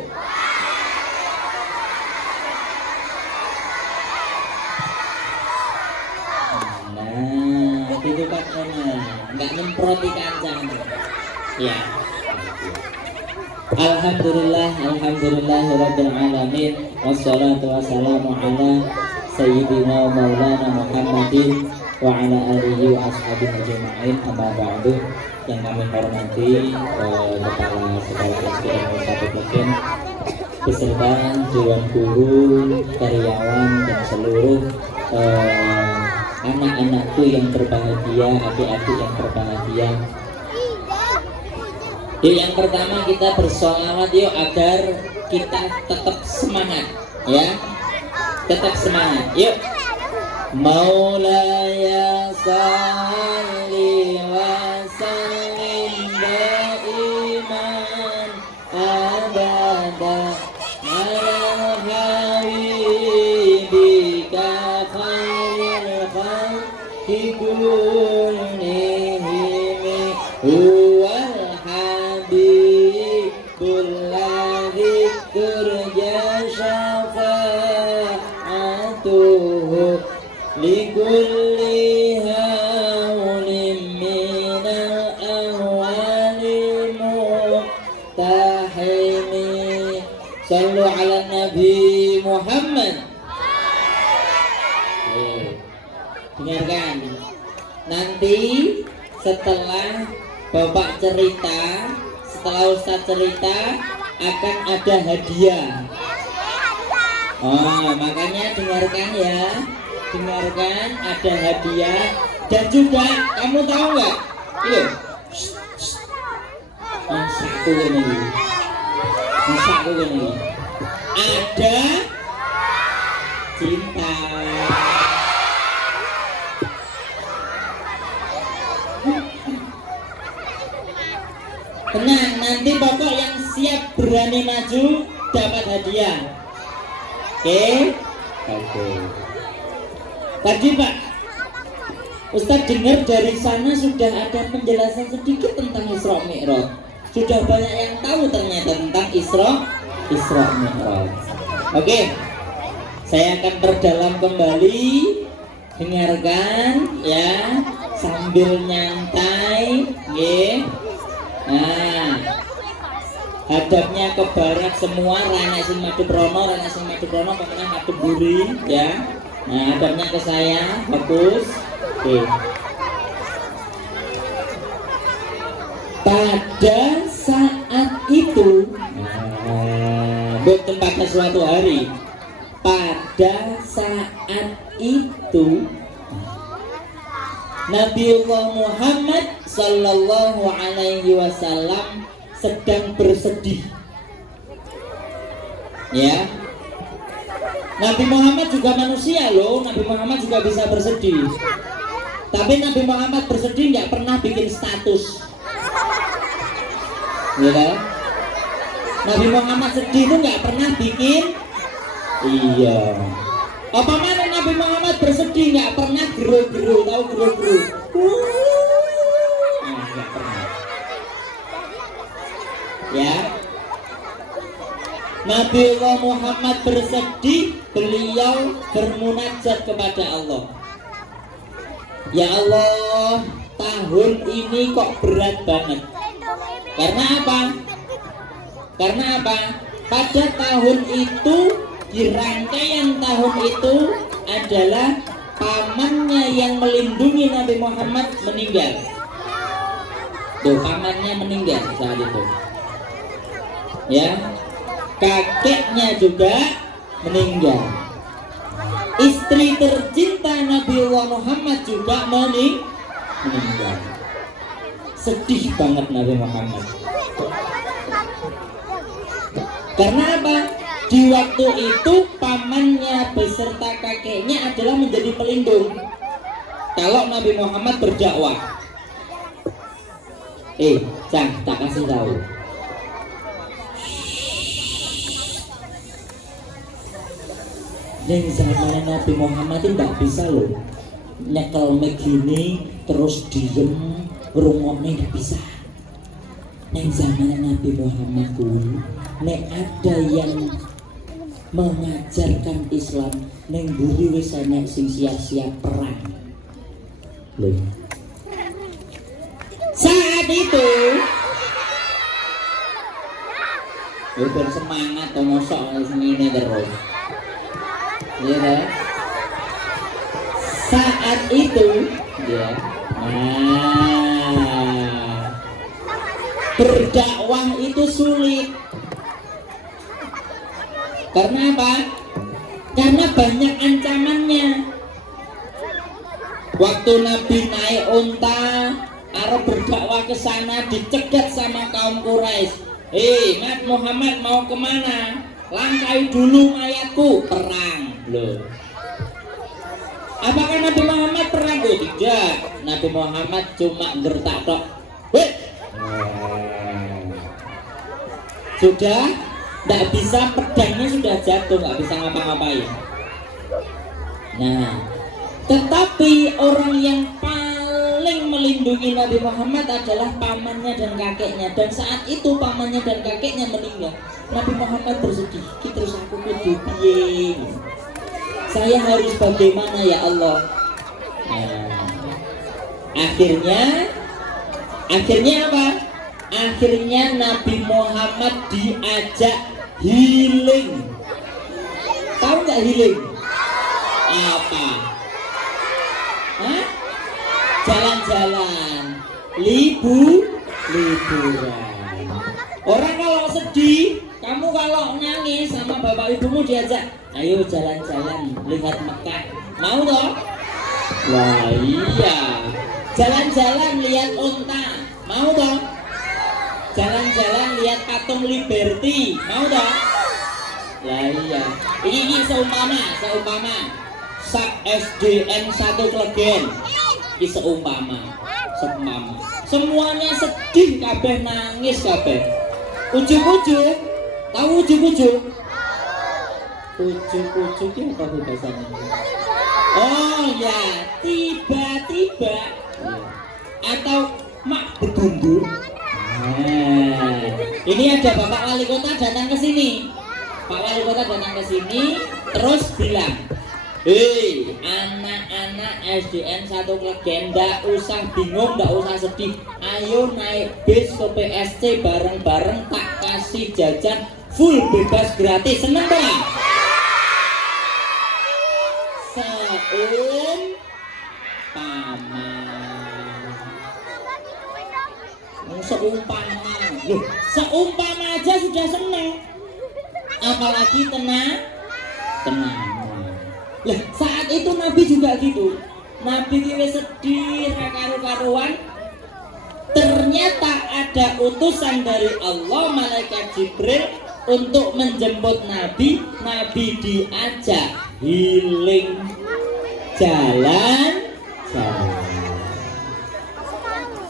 Nah, itu kan nggak nyemproti kancang. Ya. Alhamdulillahirabbil alamin wassalatu wassalamu ala sayyidina maulana Muhammadin wa ala alihi wa ashabihi ajma'in. Amma ba'du. Yang kami hormati Kepala Sekolah SDN 1 Plegen beserta Dewan Guru, karyawan dan seluruh anak-anakku yang berbahagia, adik-adik yang berbahagia. Yuk, yang pertama kita bersolawat yuk agar kita tetap semangat ya, tetap semangat yuk. Maulaya salli wa sallim daiman abada ala habibika khairil khalqi kullihim huwal habibul ladzi turja syafa'atuhu likulli hawlin minal ahwali muhtahimi. Sallu ala Nabi Muhammad. Dengarkan, nanti setelah Bapak cerita, setelah Ustadz cerita akan ada hadiah. Oh, makanya dengarkan ya. Dengarkan, ada hadiah. Dan juga kamu tahu nggak? Yuk, masaku ini, ada cinta. Tenang, nanti pokok yang siap berani maju dapat hadiah. Oke? Oke. Tadi Pak Ustadz dengar dari sana sudah ada penjelasan sedikit tentang Isra Mi'raj. Sudah banyak yang tahu ternyata tentang Isra Mi'raj. Oke, saya akan perdalam kembali. Dengarkan ya sambil nyantai, nggih. Nah, hadapnya ke barat semua, rana sing madhep rono, pokoknya madhep buri ya. Nah, hadapnya ke saya, fokus. Oke. Pada saat itu, bukan pada suatu hari. Pada saat itu Nabiullah Muhammad Sallallahu Alaihi Wasallam sedang bersedih. Ya, Nabi Muhammad juga manusia loh. Nabi Muhammad juga bisa bersedih. Tapi Nabi Muhammad bersedih nggak pernah bikin status. Ya, Nabi Muhammad sedih itu nggak pernah bikin. Iya. Apa mana Nabi Muhammad bersedih nggak pernah geru-geru, tahu geru-geru? Nggak pernah. Ya. Nabi Muhammad bersedih, beliau bermunajat kepada Allah. Ya Allah, tahun ini kok berat banget. Karena apa? Pada tahun itu, di rangkaian tahun itu adalah pamannya yang melindungi Nabi Muhammad meninggal. Tuh, pamannya meninggal saat itu. Ya, kakeknya juga meninggal. Istri tercinta Nabiullah Muhammad juga meninggal. Sedih banget Nabi Muhammad. Karena apa? Di waktu itu pamannya beserta kakeknya adalah menjadi pelindung kalau Nabi Muhammad berdakwah. Tak kasih tahu. Yang zaman Nabi Muhammad itu nggak bisa loh nyekel begini terus diem ngerungoknya, nggak bisa. Yang zaman Nabi Muhammad dulu, nek ada yang mengajarkan Islam, neng buri wis ana sing siap-siap perang. Loh. Saat itu bersemangat atau mosok ngene terus. Ya. Saat itu ya. Berdakwah itu sulit. Karena apa? Karena banyak ancamannya. Waktu Nabi naik unta, arep berdakwah ke sana, dicegat sama kaum Quraisy. Muhammad mau kemana? Langkai dulu mayatku, perang. Loh. Apakah Nabi Muhammad perang? Oh tidak. Nabi Muhammad cuma gertak tok. Sudah, tidak bisa, pedangnya sudah jatuh, nggak bisa ngapa-ngapain. Nah, tetapi orang yang paling melindungi Nabi Muhammad adalah pamannya dan kakeknya. Dan saat itu pamannya dan kakeknya meninggal. Nabi Muhammad bersedih. Terus aku kudu piye? Saya harus bagaimana ya Allah? Nah, akhirnya apa? Akhirnya Nabi Muhammad diajak healing. Tahu nggak healing? Apa? Hah? Jalan-jalan, liburan. Orang kalau sedih, kamu kalau nangis sama bapak ibumu diajak, ayo jalan-jalan, lihat Mekah. Mau toh? Wah iya. Jalan-jalan lihat unta. Mau toh? Jalan-jalan lihat patung Liberty. Mau toh? Lah iya. Ini seumpama sak SDN 1 Klegen. Ini seumpama. Semuanya sedih kabeh, nangis kabeh. Ujuk-ujuk. Tahu ujuk-ujuk? Ujuk-ujuk itu apa bahasanya? Oh ya, tiba-tiba atau mak bedunduk. Nah, ini ada Bapak Wali Kota datang ke sini. Pak Wali Kota datang ke sini terus bilang, hei anak-anak SDN 1 Klegen, ndak usah bingung, ndak usah sedih. Ayo naik bis ke PSC bareng-bareng, tak kasih jajan full bebas gratis. Seneng tak? Seumpama aja sudah seneng, apalagi tenang. Lah saat itu Nabi juga gitu. Nabi kira sedih karu-karuan. Ternyata ada utusan dari Allah, malaikat Jibril, untuk menjemput Nabi. Nabi diajak healing, jalan.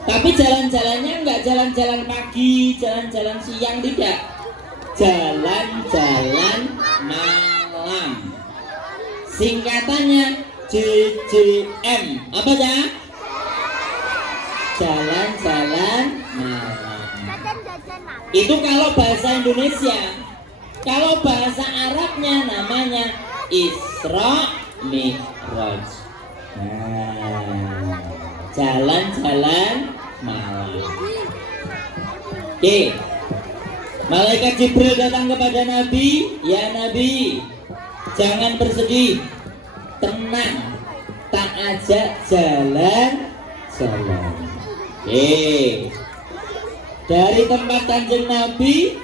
Tapi jalan-jalannya enggak jalan-jalan pagi, jalan-jalan siang, tidak. Jalan-jalan malam. Singkatannya JJM. Apa ya? Jalan-jalan malam. Itu kalau bahasa Indonesia. Kalau bahasa Arabnya namanya Isra Mi'raj. Nah, jalan-jalan malam. Oke. Malaikat Jibril datang kepada Nabi, ya Nabi, jangan bersedih, tenang, tak ajak jalan-jalan. Dari tempat Kanjeng Nabi,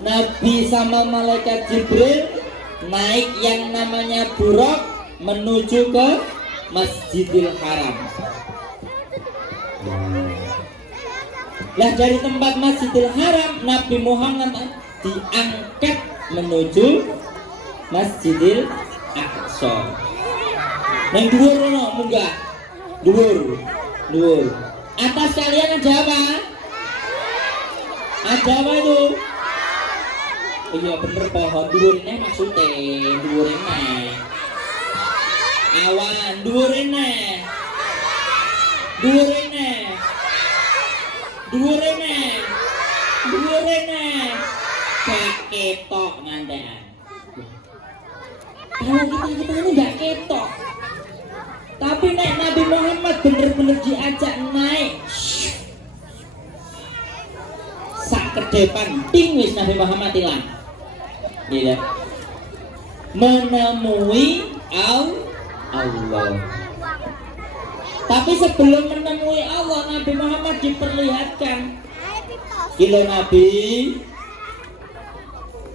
Nabi sama malaikat Jibril naik yang namanya Buraq menuju ke Masjidil Haram. Nah dari tempat Masjidil Haram, Nabi Muhammad diangkat menuju Masjidil Aqsa. Neng dhuwur ono munggah. Dhuwur. Atas kalian ada apa? Ada apa itu? Oh iya bener pohon dhuwur ini maksudnya dhuwur ini. Awan dhuwur ini. Gak ketok mantean. Kalau kita ini gak ketok. Tapi naik Nabi Muhammad bener-bener diajak naik. Sak kedepan ting wis Nabi Muhammad hilang. Iya. Menemui Allah. Tapi sebelum menemui Allah, Nabi Muhammad diperlihatkan kilo Nabi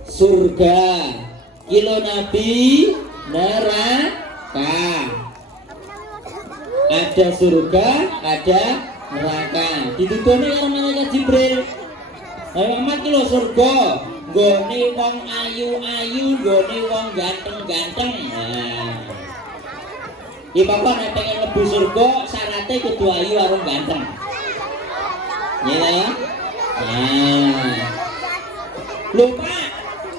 surga, kilo Nabi neraka. Ada surga, ada neraka. Ditutuni karo malaikat Jibril. Nabi Muhammad kilo surga, nggone wong ayu-ayu, nggone wong ganteng-ganteng. Nah. Ya bapak nek pengen mlebu surga syaratnya kudu ayu karo ganteng. Ya ya. Nah. Lho Pak,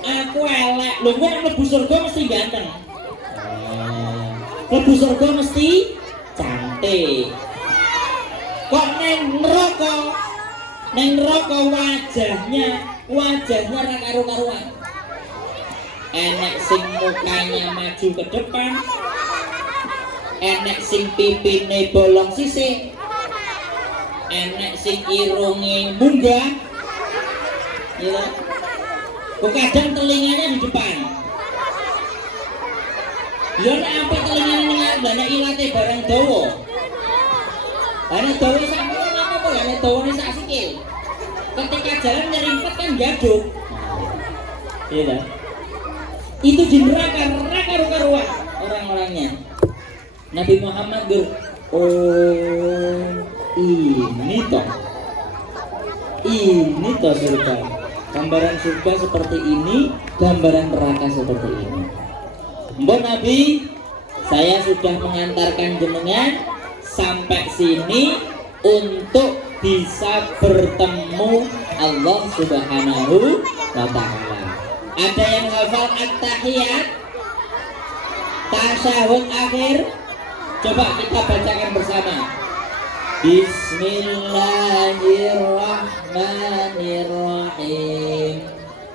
aku elek. Lho kok nek mlebu surga mesti ganteng. Mlebu surga mesti cantik. Kok neng neraka wajahnya ra karo-karuan. Enek sing mukanya maju ke depan, enek sing pipine bolong sisih, enek sing irunge munggah, ya. Kok kadang telinganya di depan. Ya nek ampe telingane ning ngarep, nek ilate barang dawa. Nek dawa sampe apa ya nek dawane sak sikil. Ketika jalan nyerimpet kan gaduk. Iya. Itu di neraka karuan orang-orangnya. Nabi Muhammad ini toh surga. Gambaran surga seperti ini, gambaran neraka seperti ini. Mbok Nabi, saya sudah mengantarkan jenengan sampai sini untuk bisa bertemu Allah Subhanahu wa Ta'ala. Ada yang hafal at-tahiyat, tasyahud akhir? Coba kita bacakan bersama. Bismillahirrahmanirrahim.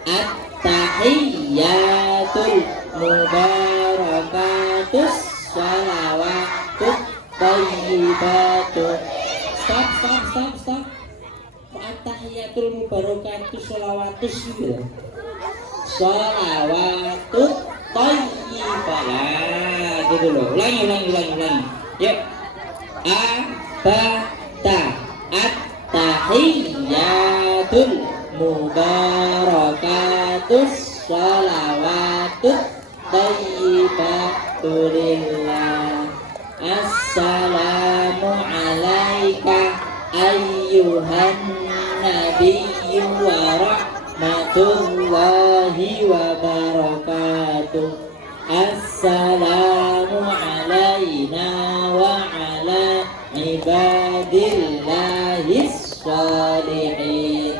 At-tahiyyatul mubarakatus shalawatut thayyibatut. Stop. Kok at-tahiyyatul mubarakatus shalawatus gitu. Shalawatut thayyibat. Gitu loh. Ulangi. Yuk. At-tahiyyatul mubarakatus shalawatut thayyibatu lillah. Assalamu alaika ayyuhan nabiyyu wa rahmatullahi wa barakatuh. Assalamu alaina wa ala ibadillahis shalihin.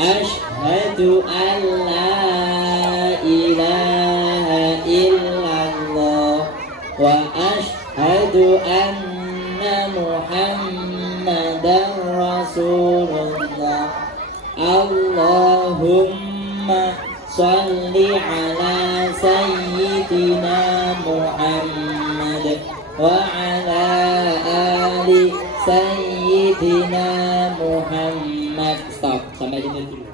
Ashhadu an la ilaha illallah wa ashhadu anna muhammadan rasulullah. Allahumma shalli ala sayyidina Muhammad wa ala ali sayyidina Muhammad. Stop, sampai sini dulu.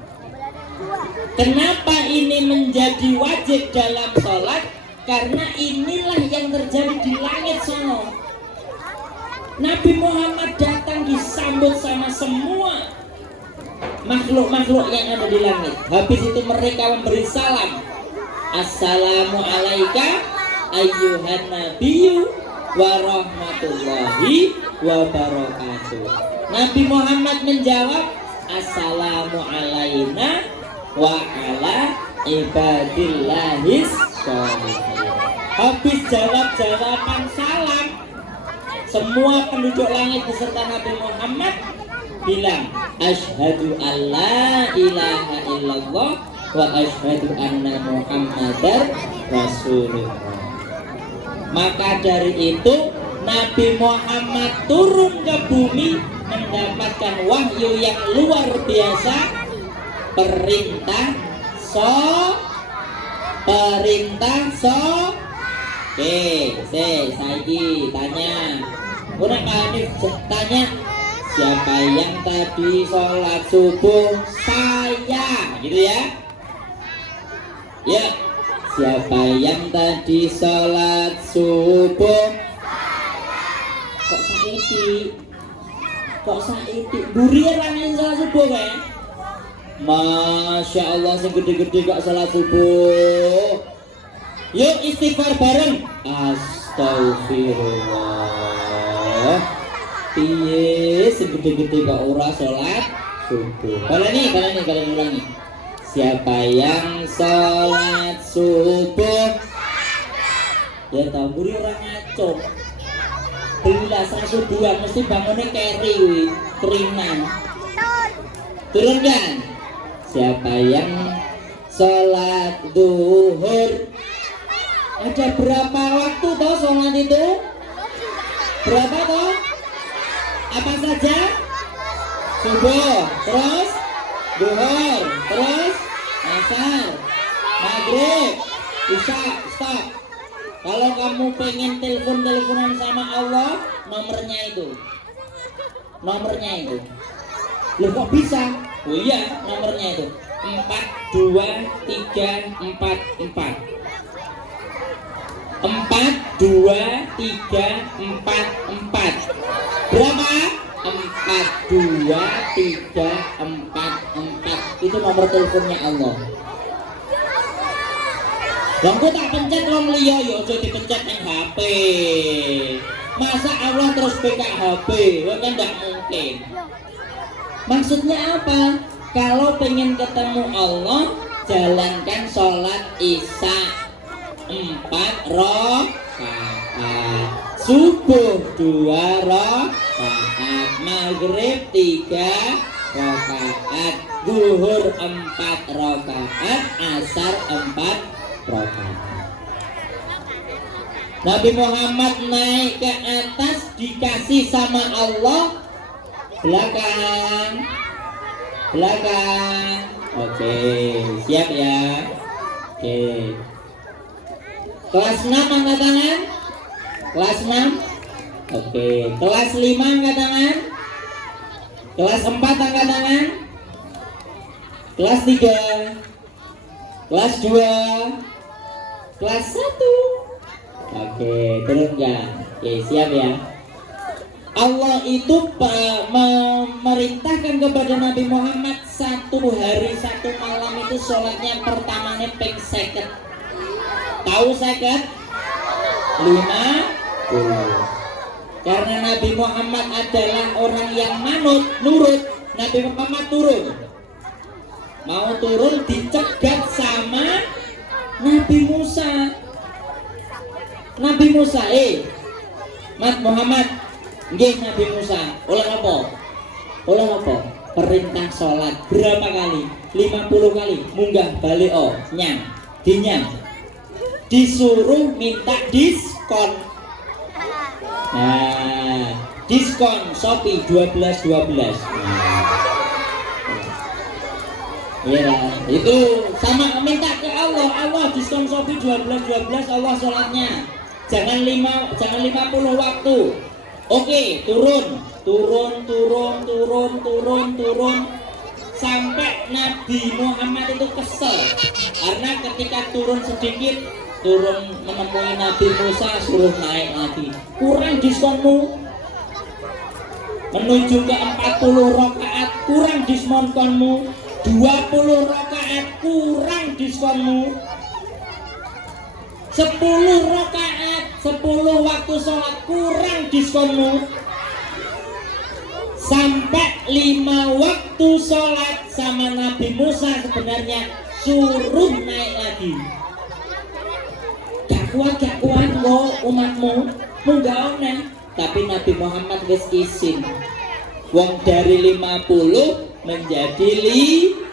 Kenapa ini menjadi wajib dalam sholat? Karena inilah yang terjadi di langit sono. Nabi Muhammad datang disambut sama semua makhluk-makhluk yang ada di langit. Habis itu mereka memberi salam. Assalamu alaika ayyuhan nabiyyu wa rahmatullahi wa barakatuh. Nabi Muhammad menjawab, assalamu alaina wa ala ibadillahis sholihin. Habis jawab-jawaban salam, semua penduduk langit beserta Nabi Muhammad bilang, asyhadu alla ilaha illallah wa asyhadu anna muhammadar rasulullah. Maka dari itu Nabi Muhammad turun ke bumi mendapatkan wahyu yang luar biasa. Perintah saiki tanya. Udah kali tanya, siapa yang tadi sholat subuh? Saya, gitu ya. Ya, siapa yang tadi sholat subuh? Kok saiki? Buri orang yang sholat subuh kan? Masya Allah, sing gede-gede kok sholat subuh. Yuk istighfar bareng. Astagfirullah. Piye sing gede-gede kok ora sholat subuh. Balani ulangi. Siapa yang sholat subuh? Ya tau buri orang ngaco. Belasan subuhan mesti bangunnya keri, keringan. Turun kan? Siapa yang sholat duhur? Ada berapa waktu toh sholat itu? Berapa toh? Apa saja? Subuh, terus duhur, terus asar, maghrib, isya. Stop. Kalau kamu pengen teleponan sama Allah, nomornya itu. Loh kok bisa? Oh iya, nomornya itu 42344. 42344. Berapa? 42344. Itu nomor teleponnya Allah. Bangku tak pencet wong liya ya aja dipencet ning HP. Masa Allah terus buka HP? Ya kan enggak mungkin. Maksudnya apa? Kalau pengen ketemu Allah, jalankan sholat isya 4 rakaat, subuh 2 rakaat, maghrib 3 rakaat, zuhur 4 rakaat, asar 4 rakaat. Nabi Muhammad naik ke atas dikasih sama Allah Belakang. Belakang. Oke, siap ya. Oke. Kelas 6 angkat tangan. Kelas 6. Oke, kelas 5 angkat tangan. Kelas 4 angkat tangan. Kelas 3. Kelas 2. Kelas 1. Oke, turun enggak? Oke, siap ya. Allah itu memerintahkan kepada Nabi Muhammad satu hari satu malam itu sholatnya pertamanya ping seket. Tahu seket? 50. Karena Nabi Muhammad adalah orang yang manut, nurut, Nabi Muhammad turun. Mau turun dicegat sama Nabi Musa. Nabi Musa, Mat Muhammad, nggih Nabi Musa, oleh apa? Oleh apa? Perintah sholat berapa kali? 50 kali. Munggah balik nyang, dinyang. Disuruh minta diskon. Nah, diskon Shopee 12. Iya, itu sama minta ke Allah. Allah diskon Shopee 12 Allah sholatnya. Jangan 50 waktu. Oke, turun sampai Nabi Muhammad itu kesel karena ketika turun sedikit, turun menemui Nabi Musa, suruh naik lagi. Kurang diskonmu. Menuju ke 40 rakaat, kurang diskonmu. 20 rakaat, kurang diskonmu. 10 rakaat, 10 waktu sholat, kurang diskonmu. Sampai 5 waktu sholat sama Nabi Musa sebenarnya suruh naik lagi. Gak kuat kok umatmu, munggah oneng. Tapi Nabi Muhammad wis izin. Wong dari 50 menjadi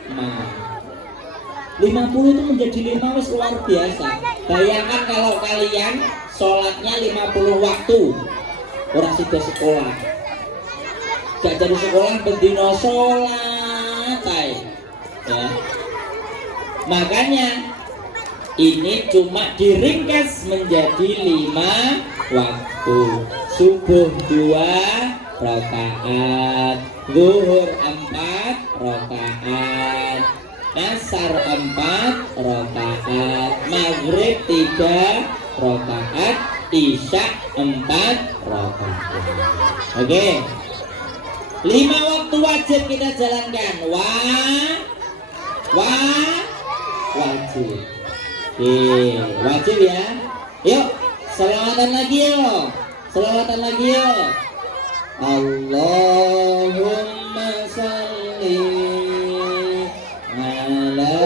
5. 50 itu menjadi 5 wis luar biasa. Bayangkan kalau kalian sholatnya 50 waktu, orang sudah sekolah, gak jadi sekolah bendino sholat ya. Makanya ini cuma diringkas menjadi 5 waktu. Subuh 2 rakaat, zuhur 4 rakaat, asar 4 rakaat, maghrib 3 rakaat, isya 4 rakaat. Oke. 5 waktu wajib kita jalankan. Wajib. Oke, wajib ya. Yuk, selawatan lagi yuk. Allahumma salli ala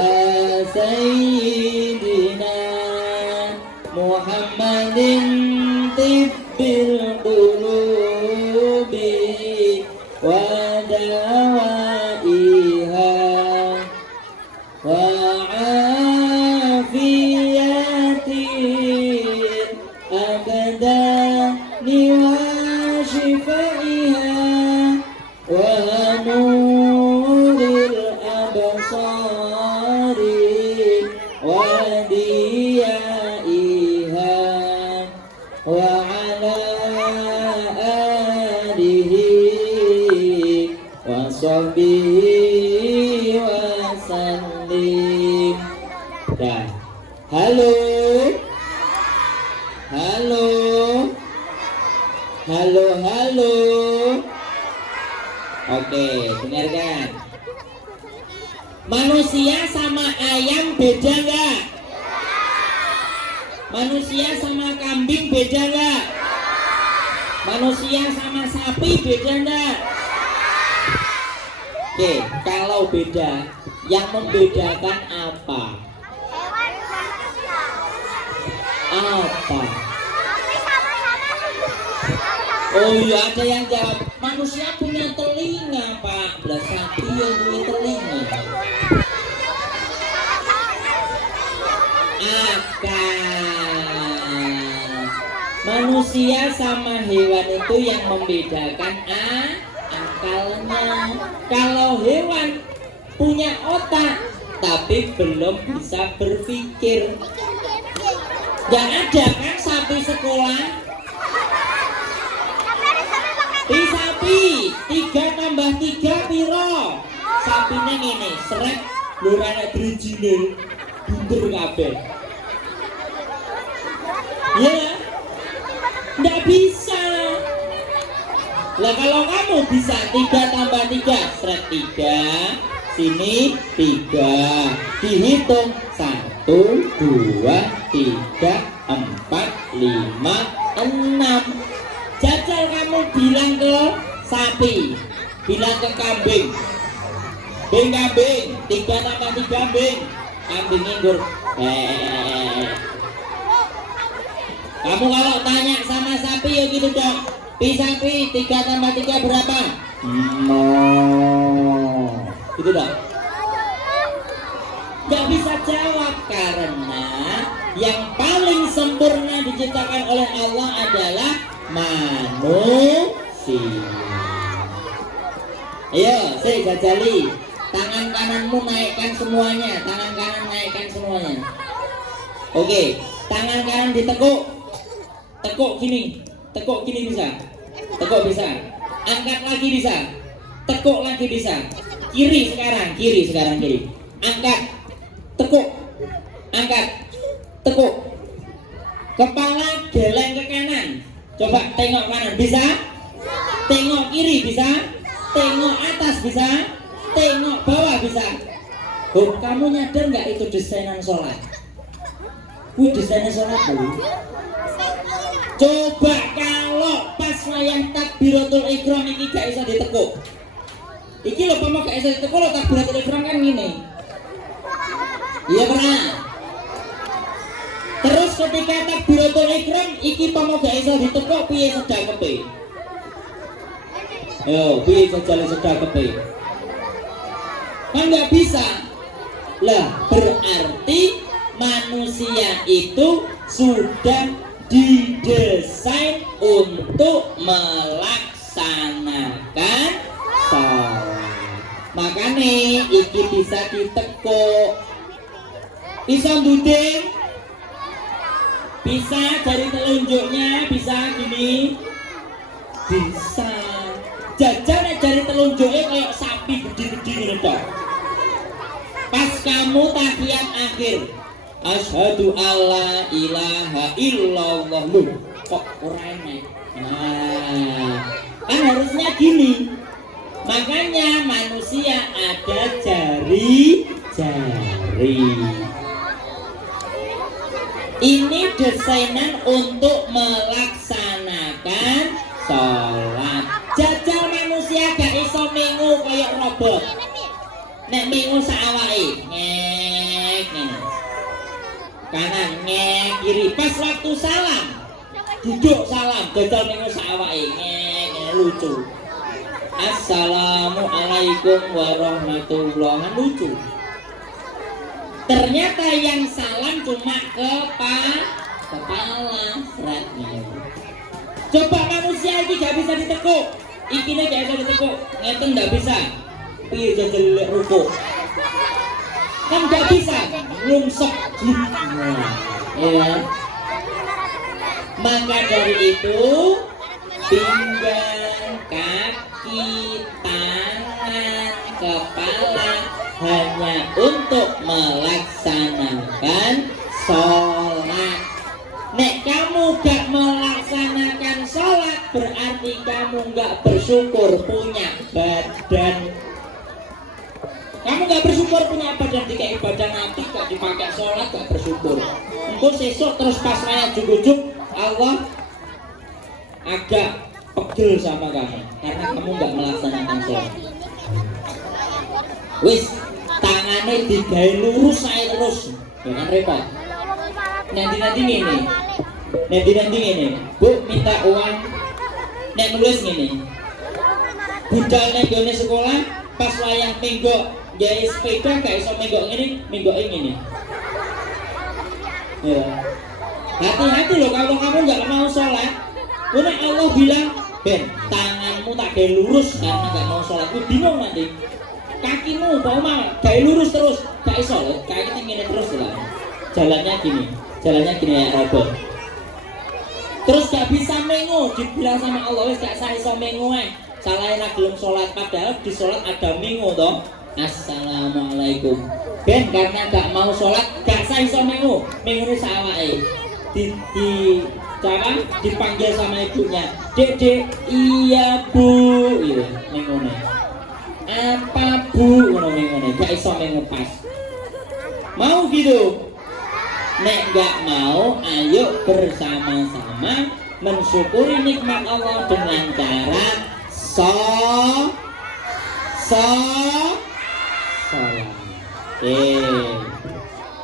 sayyidina Muhammadin tibbil qulubi wa dawaiha wa afiyatin abadani wa shifaiha wa nuril absari wa diyaiha wa ala alihi wa sahbihi wa sallim. Dah. Halo. Oke, dengarkan. Manusia sama ayam beda nggak? Manusia sama kambing beda nggak? Manusia sama sapi beda nggak? Oke, kalau beda, yang membedakan apa? Apa? Oh iya, ada yang jawab, manusia punya telinga Pak, belah sapi yang punya telinga. Akal. Manusia sama hewan itu yang membedakan akal. akalnya. Kalau hewan punya otak tapi belum bisa berpikir. Gak ada kan sapi sekolah? Sapi 3 tambah 3 piro? Sapinya ngene, seret lurane drijine bunder kabeh. Ya, nggak bisa. Lah kalau kamu bisa 3 tambah 3, seret 3, sini 3, dihitung 1, 2, 3, 4, 5, 6. Jajal kamu bilang ke sapi, bilang ke kambing, kambing 3 tambah 3 bing, kambing nginggur. Kamu kalau tanya sama sapi ya gitu dong. Sapi 3 tambah 3 berapa? Gitu dong. Gak bisa jawab karena yang paling sempurna diciptakan oleh Allah adalah manusia. Ayo, saya jajali. Tangan kananmu naikkan semuanya. Tangan kanan naikkan semuanya. Oke, tangan kanan ditekuk. Tekuk gini. Tekuk gini bisa. Tekuk bisa. Angkat lagi bisa. Tekuk lagi bisa. Kiri sekarang kiri. Angkat. Tekuk. Angkat. Tekuk. Kepala geleng ke kanan. Coba tengok kanan, bisa? Tengok kiri bisa? Tengok atas bisa? Tengok bawah bisa? Oh, kamu nyadar nggak itu desainan sholat? Desainan sholat dulu. Coba kalau pas wayang takbiratul ihram ini gak bisa ditekuk. Iki lho pamok gak bisa ditekuk lho takbiratul ihram kan gini. Iya pernah. Terus ketika takbiratul ihram iki pamok gak bisa ditekuk piye sedakepe? Yo, piye jajal sedakepe? Kan nggak bisa. Lah berarti manusia itu sudah didesain untuk melaksanakan sholat. Makanya iki bisa ditekuk, bisa duding, bisa jari telunjuknya bisa gini, bisa. Jajan jari telunjuknya kayak sapi gede-gede gitu. Pas kamu tahiyat akhir, asyhadu alla ilaha illallah, lu kok kurang nih. Nah, kan harusnya gini. Makanya manusia ada jari-jari. Ini desainan untuk melaksanakan sholat. Jajal manusia gak iso mengu kayak robot. Nek mengu saawake, ngek ngene. Kanan ngek, kiri. Pas waktu salam, duduk salam, jajal mengu saawake, ngek ngene, lucu. Assalamualaikum warahmatullahi, lucu. Ternyata yang salam cuma kepala seratnya. Coba manusia ini gak bisa ditekuk. Ikine gak bisa ditekuk, ngeten gak bisa. Piye jajal rukuk? Kan gak bisa, ngungsek. Ya. Maka dari itu pinggang, kaki, tangan, kepala hanya untuk melaksanakan sholat. Nek kamu gak melaksanakan sholat berarti kamu gak bersyukur punya badan. Kamu gak bersyukur punya badan, dikai badan nanti gak dipakai sholat gak bersyukur. Engko sesuk terus pas saya jujuk Allah agak pegel sama kamu karena kamu gak melaksanakan sholat. Wis tangannya digawe lurus saya terus, jangan repot. Nanti ini, Bu minta uang, nek nulis gini. Budal nek gone sekolah, pas wayang menggok gawe sepeda gak iso menggok ini. Ya. Hati-hati loh kalau kamu nggak mau sholat. Karena Allah bilang, Ben, tanganmu tanganmu tak gawe lurus karena gak mau sholat. Ku bingung nanti. Kakimu bawa gawe lurus terus, gak iso lho. Kaki ngene terus lah. Jalannya gini ya robot. Terus gak bisa mengu, dibilang sama Allah wis gak sah iso mengu ae. Salah ra gelem sholat padahal di sholat ada mengu toh. Assalamualaikum. Ben karena gak mau sholat gak sah iso mengu. Mengune sawake. Dipanggil sama ibunya, Dek, iya bu, iya, mengone. Apa bu, mengone, gak iso mengupas. Mau gitu? Nek gak mau, ayo bersama-sama mensyukuri nikmat Allah dengan cara sholat.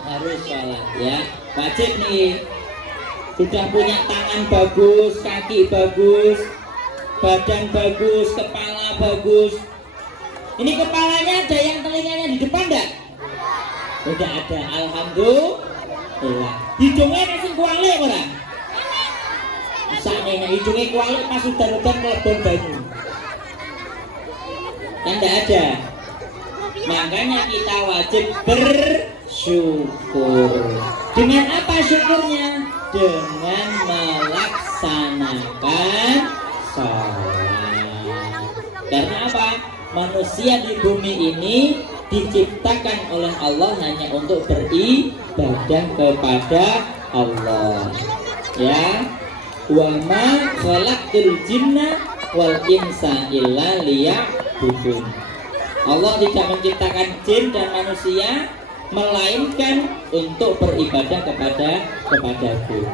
Harus sholat ya, wajib nih. Sudah punya tangan bagus, kaki bagus, badan bagus, kepala bagus. Ini kepalanya ada yang telinganya di depan enggak? Tidak ada, alhamdulillah. Hidungnya masih kualik ora? Misalnya hidungnya kualik pas udan-udan kelebon banyu. Kan enggak ada. Makanya kita wajib bersyukur. Dengan apa syukurnya? Dengan melaksanakan sholat. Karena apa? Manusia di bumi ini diciptakan oleh Allah hanya untuk beribadah kepada Allah. Ya, wa ma khalaqtul jinna wal insa illa liya'budun. Allah tidak menciptakan jin dan manusia melainkan untuk beribadah kepadaku.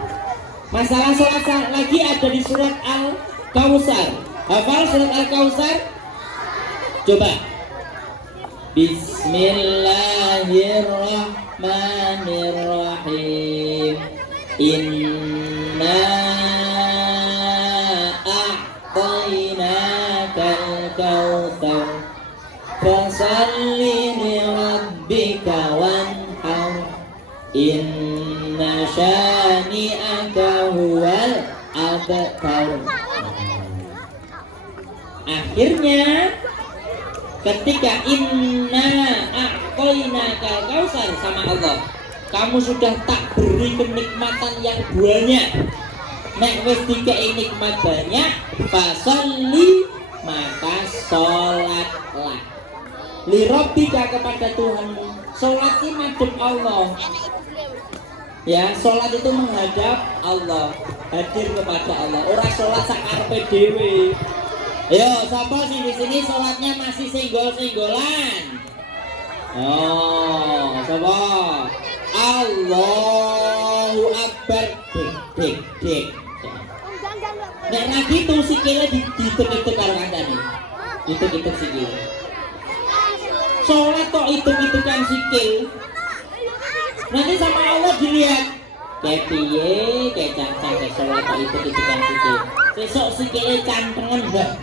Masalah sholat lagi ada di surat Al-Kautsar. Hafal surat Al-Kautsar? Coba. Bismillahirrahmanirrahim. Inna a'tainakal kautsar. Fasalli li rabbika wanhar. Inna syani'aka huwal abtar. Akhirnya ketika inna a'tainakal kautsar sama Allah, kamu sudah tak beri kenikmatan yang banyak. Nek wis dikei nikmat banyak, fasalli maka sholatlah. Lirabbika kepada Tuhanmu. Sholat ini madhep Allah. Ya, sholat itu menghadap Allah, hadir kepada Allah. Ora sholat sakarepe dhewe. Ayo, sapa sing di sini sholatnya masih senggol-senggolan? Oh, sapa? Allahu Akbar. Dik. Nek ra gitu sikile diitung-itung karo kancane. Itung-itung sikil. Sholat kok itung-itungan sikil. Nanti sama Allah dilihat. Kayak piye, kayak cacat, kayak sholat kok itung-itungan sikil. Sesok sikile cantengan dah.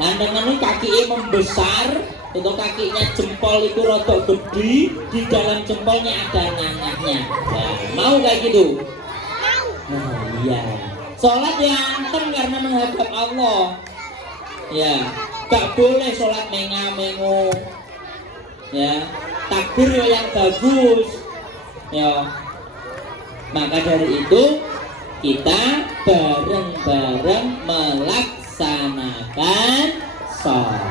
Cantengan ini kakinya membesar, untuk kakinya jempol itu rotok gede, di dalam jempolnya ada nanahnya. Nah, mau kayak gitu? Nah, iya. Sholat yang antem karena menghadap Allah. Ya, gak boleh sholat menga-mengu. Ya, takbir yang bagus. Ya, maka dari itu kita bareng-bareng melaksanakan sholat.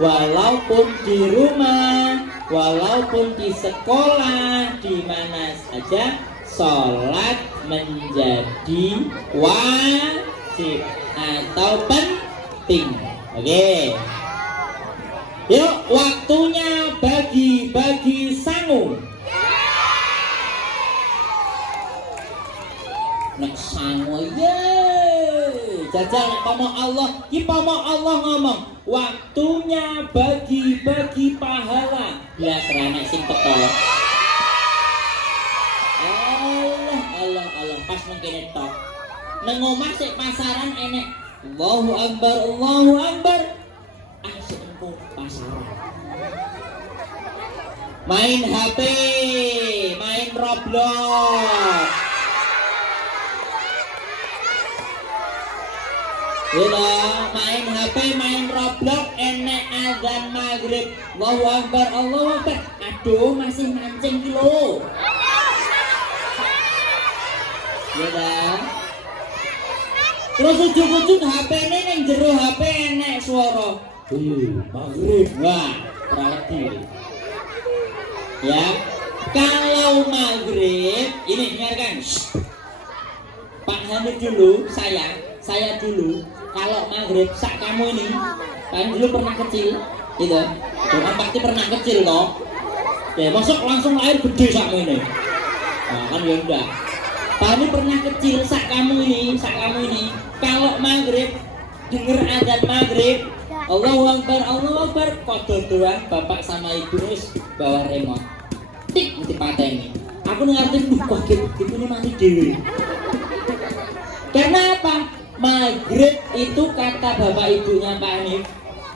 Walaupun di rumah, walaupun di sekolah, di mana saja, sholat menjadi wajib atau penting. Oke. Yuk, waktunya bagi-bagi sangu. Nek sangu ye. Jajal nek ngomong Allah, ki Allah ngomong, waktunya bagi-bagi pahala. Belas ranek sing teko. Allah pas mengkene tok. Nang omah sik pasaran enek Allahu Akbar. Asik engko pasaran. Main HP, main Roblox. main HP, main Roblox, enek azan maghrib. Allahu Akbar, Allahu Akbar. Aduh, masih mancing kilo. Terus ujung-ujung HP ini yang jero HP enek suara. Maghrib. Wah, berarti. Ya, kalau maghrib, ini dengarkan. Pak Hamid dulu, saya dulu. Kalau maghrib, sak kamu ini, Pak dulu pernah kecil, gitu. Orang pasti pernah kecil loh. Ya, masuk langsung lahir gede sak kamu ini. Nah, kan ya enggak. Pak Hamid pernah kecil, sak kamu ini. Kalau maghrib, denger azan maghrib, Allahu Akbar, kode doang bapak sama ibu terus bawa remote. Tik dipateni. Aku ngerti kaget itu ini mati dewi. Karena apa? Maghrib itu kata bapak ibunya Pak Hanif,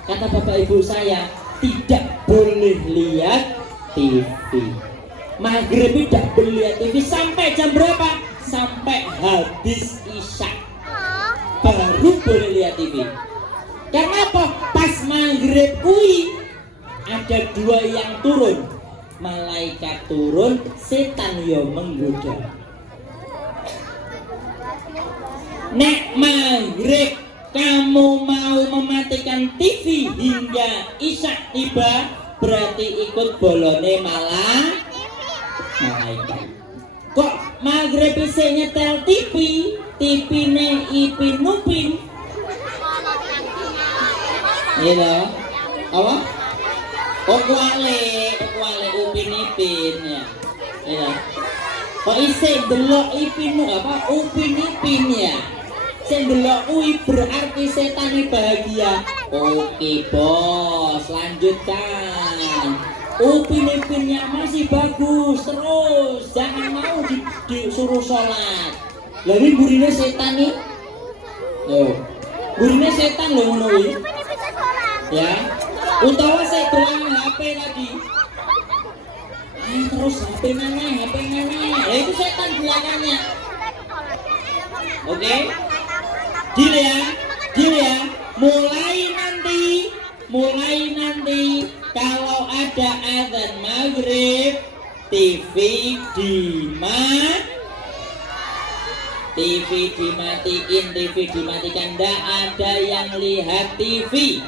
kata bapak ibu saya tidak boleh lihat TV. Maghrib tidak boleh lihat TV sampai jam berapa? Sampai habis isya. Baru boleh lihat TV. Karena apa? Pas maghrib kui ada dua yang turun. Malaikat turun, setan yo menggoda. Nek maghrib kamu mau mematikan TV hingga isya tiba, berarti ikut bolone malaikat. Kok maghrib bisa nyetel TV ne Ipin Upin? Iya, apa? Kuale Upin Ipin ya. Iya. Kok isi delok Ipin apa? Upin Ipin ya. Sing delok kuwi berarti setan bahagia. Oke bos, lanjutkan. Upin Ipinnya masih bagus terus, jangan mau disuruh sholat. Lalu burine setan nih, burine setan loh ngono kuwi. Ya, utawa saya doang HP lagi. Terus HP mana? Ya itu setan belakangnya. Oke? Deal ya. Mulai nanti kalau ada azan maghrib, TV dimatikan, ndak ada yang lihat TV.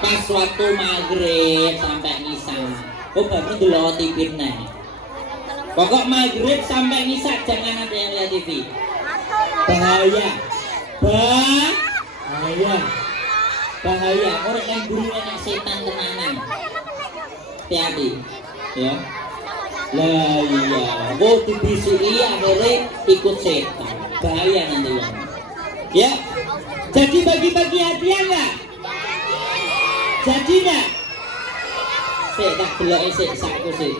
Pas waktu maghrib sampai ngisa, baru delok TV nih. Pokok maghrib sampai ngisa jangan ada yang lihat TV. Bahaya. Orang yang guru enak setan tenanan. Hati-hati, ya. Lah iya, kok dibisiki akhirnya ikut setan. Bahaya nanti ya. Jadi bagi-bagi hadiah nggak? Jadi nggak? Saya tak belok esek saku sih.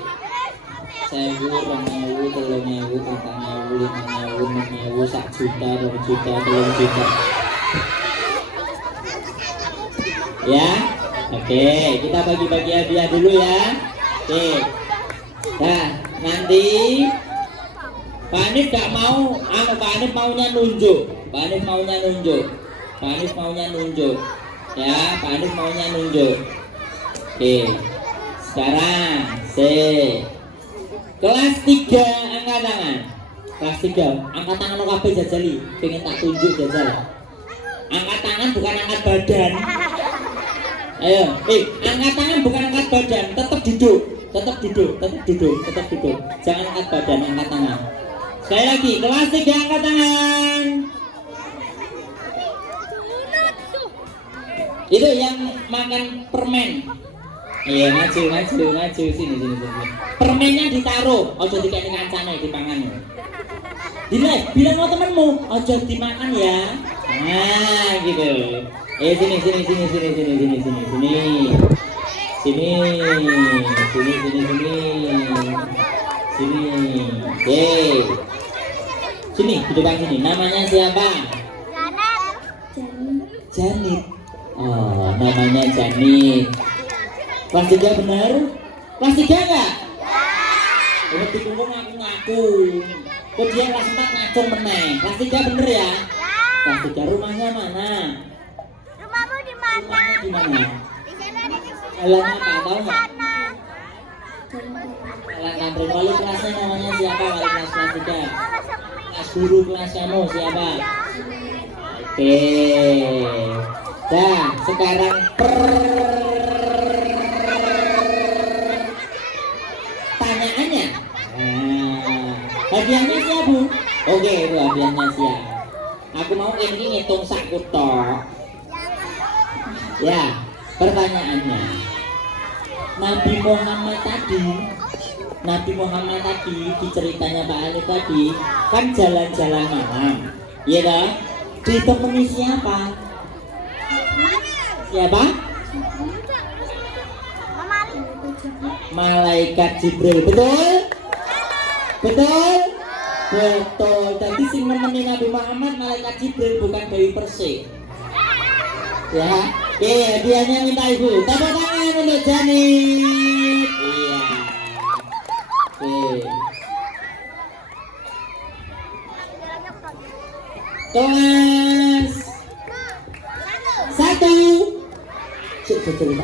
1.000, 2.000, 3.000, 4.000, 5.000, 6.000, 1 juta, 2 juta, 3 juta. Ya, oke, kita bagi-bagi hadiah dulu ya. Oke, nah nanti Pak Hanif gak mau, Pak Hanif maunya nunjuk. Ya, Pak Hanif maunya nunjuk. Oke, sekarang kelas 3 angkat tangan. Kelas 3 angkat tangan lo kabeh jajali, pengen tak tunjuk jajal. Angkat tangan bukan angkat badan. Ayo, angkat tangan bukan angkat badan, tetap duduk. Jangan angkat badan, angkat tangan. Sekali lagi, kelas 3 angkat tangan. Itu yang makan permen. Iya, maju sini. Permennya ditaruh, ojo dikene kancane dipangan. Bilang sama temenmu, ojo dimakan ya. Nah, gitu. Sini. Sini, di depan sini. Namanya siapa? Janit. Oh, namanya Janit. Kelas 3 benar? Kelas 3 enggak? Ya. Dikungkung ngaku. Kok dia kelas 4 ngacung meneh. Kelas 3 bener ya? Kelas 3 rumahnya mana? Rumahmu di mana? Rumahnya di mana? Di sana di sini. Jalan apa? Tahu nggak? Sana. Jalan Tamrin. Wali kelasnya namanya siapa? Wali kelas 3. Kalau sepi. Kelas guru kelas kamu siapa? Oke. Nah, sekarang pertanyaannya. Nah, hadiahnya siap, Bu? Oke, itu hadiahnya siap. Aku mau ini ngitung sak kutok. Ya, pertanyaannya. Nabi Muhammad tadi di ceritanya Pak Ali tadi kan jalan-jalan malam, iya kan? Ditemani siapa? Siapa? Malaikat Jibril, betul? Betul? Betul. Tadi sing nemenin Nabi Muhammad malaikat Jibril bukan Dewi Persik. Ya, oke, hadiahnya minta ibu. Tepuk tangan untuk Janit. Iya. Oke. Kelas 1. Cerita dulu.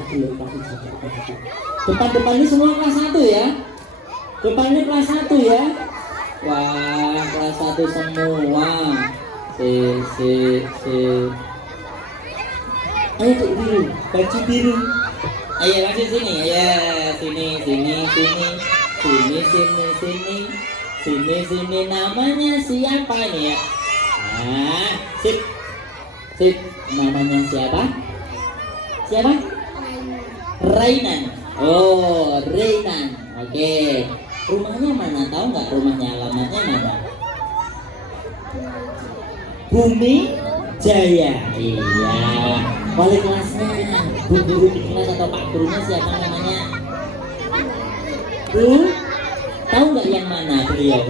Depan ini semua kelas 1 ya. Depan ini kelas 1 ya. Wah, kelas 1 semua. Si. Ayo Cik biru, baju biru. Ayo langsung sini, ya sini. Namanya siapa ini ya? Nah, sip. Namanya siapa? Siapa? Rainan. Oh, Rainan. Oke. Rumahnya mana? Tahu nggak rumahnya? Alamatnya mana? Bumi Jaya. Iya. Wali kelasnya, bu guru di kelas atau pak gurunya siapa namanya? Bu? Tahu nggak yang mana beliau?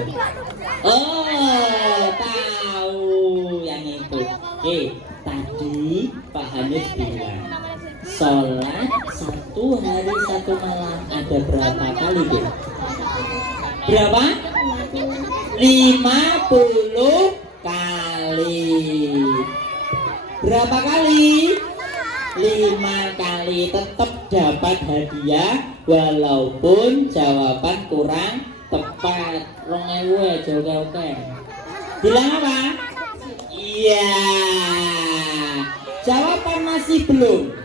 Oh, tahu yang itu. Oke, tadi Pak Hanif bilang sholat 1 hari 1 malam ada berapa kali, Bu? Berapa? 50 kali. Berapa kali? 5 kali. Tetap dapat hadiah walaupun jawaban kurang tepat. 2000 aja oke. Bilang apa? Iya. Jawaban masih belum.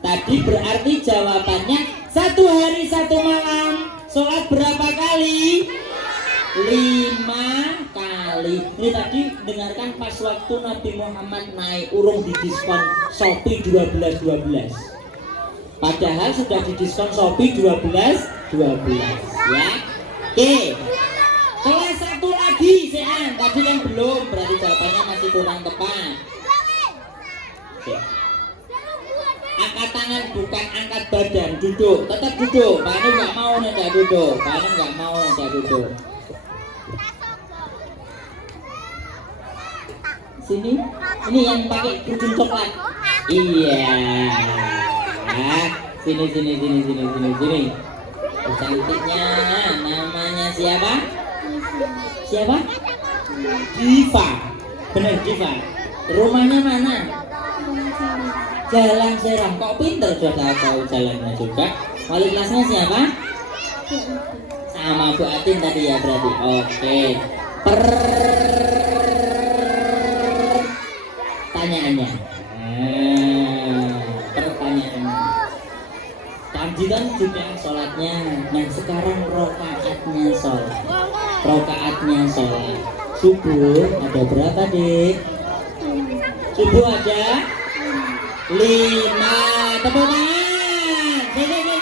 Tadi berarti jawabannya 1 hari 1 malam. Sholat berapa kali? 5 kali. Ini tadi dengarkan pas waktu Nabi Muhammad naik urung di diskon Shopee 12. Padahal sudah di diskon Shopee 12 ya. Oke. Kelas 1 lagi Sean. Tadi kan belum, berarti jawabannya masih kurang tepat. Oke. Angkat tangan bukan angkat badan, duduk, tetap duduk. Pak Anu nggak mau nggak duduk. Sini, ini yang pakai kerudung coklat. Iya. Sini. Cantiknya, namanya siapa? Diva. Benar Diva. Rumahnya mana? Jalan Serang. Kok pinter sudah tahu jalannya juga. Wali kelasnya siapa? Sama Bu Atin tadi ya berarti. Oke. Pertanyaannya. Tadi kan juga sholatnya. Nah sekarang rokaatnya sholat. Subuh ada berapa Dik? Subuh ada 5. Tepuk tangan. Jangan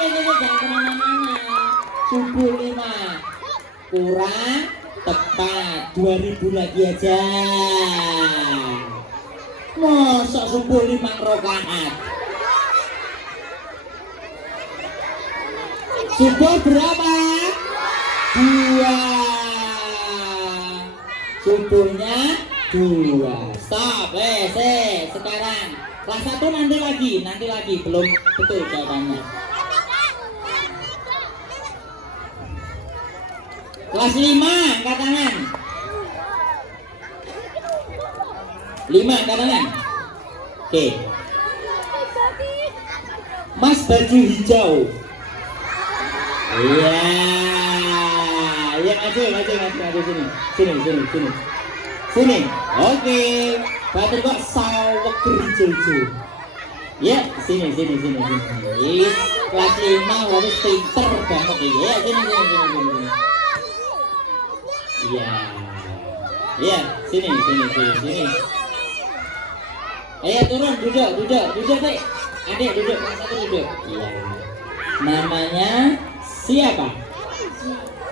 kemana-mana. Subuh 5 kurang tepat 2000 lagi aja. Mosok subuh 5 rakaat. Subuh berapa? 2. Subuhnya 2. Stop. Sekarang kelas 1 nanti lagi belum betul jawabannya. Kelas 5 angkat tangan. 5 angkat tangan. Oke. Mas baju hijau. Iya. Ya maju sini. Sini. Oke. Batur kok sawek hijau. Ya, sini. Yes. Kelas 5 harus pinter banget ya. Sini. Iya, sini. Ayo turun, duduk, Dek. Adik duduk, yang satu duduk. Iya. Namanya siapa?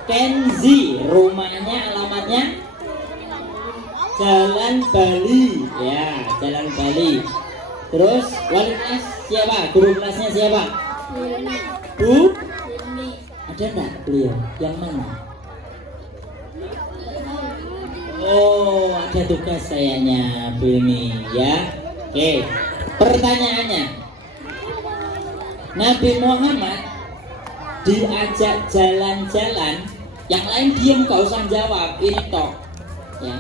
Kenzi. Rumahnya, alamatnya Jalan Bali. Ya, Jalan Bali. Terus wali kelas siapa? Guru kelasnya siapa? Bu? Ada enggak beliau? Yang mana? Oh, ada tugas sayanya Bumi ya. Oke, pertanyaannya, Nabi Muhammad diajak jalan-jalan, yang lain diem gak usah jawab, ini tok ya.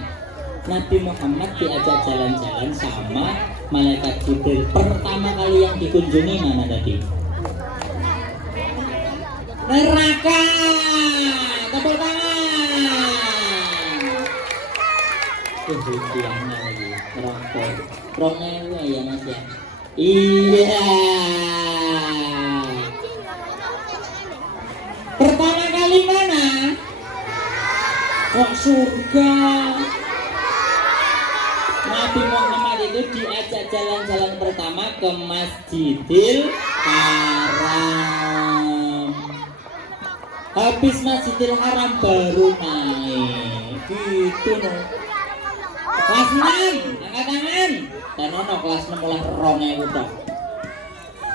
Nabi Muhammad diajak jalan-jalan sama malaikat Jibril pertama kali yang dikunjungi mana tadi? Neraka. Tepuk tangan. Kehujannya lagi merokok. Rongnya ya Mas ya. Iya. Pertama kali mana? Kok surga? Nabi Muhammad itu diajak jalan-jalan pertama ke Masjidil Haram. Habis Masjidil Haram baru naik. Gitu no. Kelas 6, angkat tangan. Tanono kelas 6 ulah 2.000 tok.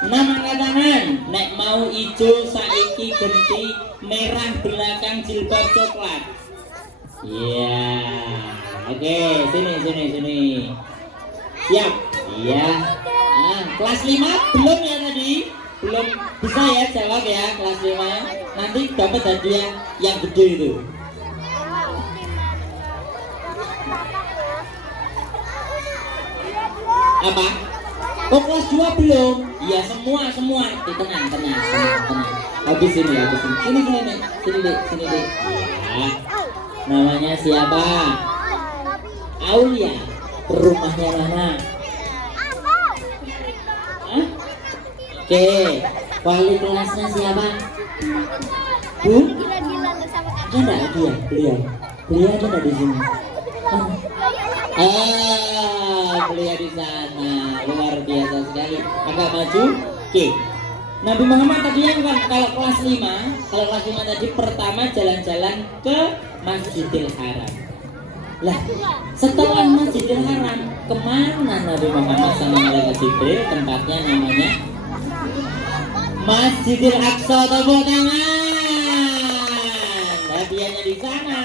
6 angkat tangan. Nek mau ijo saiki ganti merah belakang jilbab coklat. Iya. Oke, sini. Siap. Iya. Nah, kelas 5 belum ya tadi? Belum bisa ya jawab ya kelas 5. Nanti dapat hadiah yang gede itu. Apa? Kok kelas 2 belum? Iya semua. Tenang. Habis ini. Sini dek. Iya. Namanya siapa? Aulia. Rumahnya mana? Hah? Oke. Wali kelasnya siapa? Bu? Ada dia? Beliau ada di sini. Beliau di sana. Luar biasa sekali. Agak maju. Oke. Nabi Muhammad tadi yang kan kalau kelas 5 tadi pertama jalan-jalan ke Masjidil Haram. Lah, setelah Masjidil Haram kemana Nabi Muhammad sama malaikat Jibril? Tempatnya namanya Masjidil Aqsa. Tepuk tangan. Hadiahnya di sana.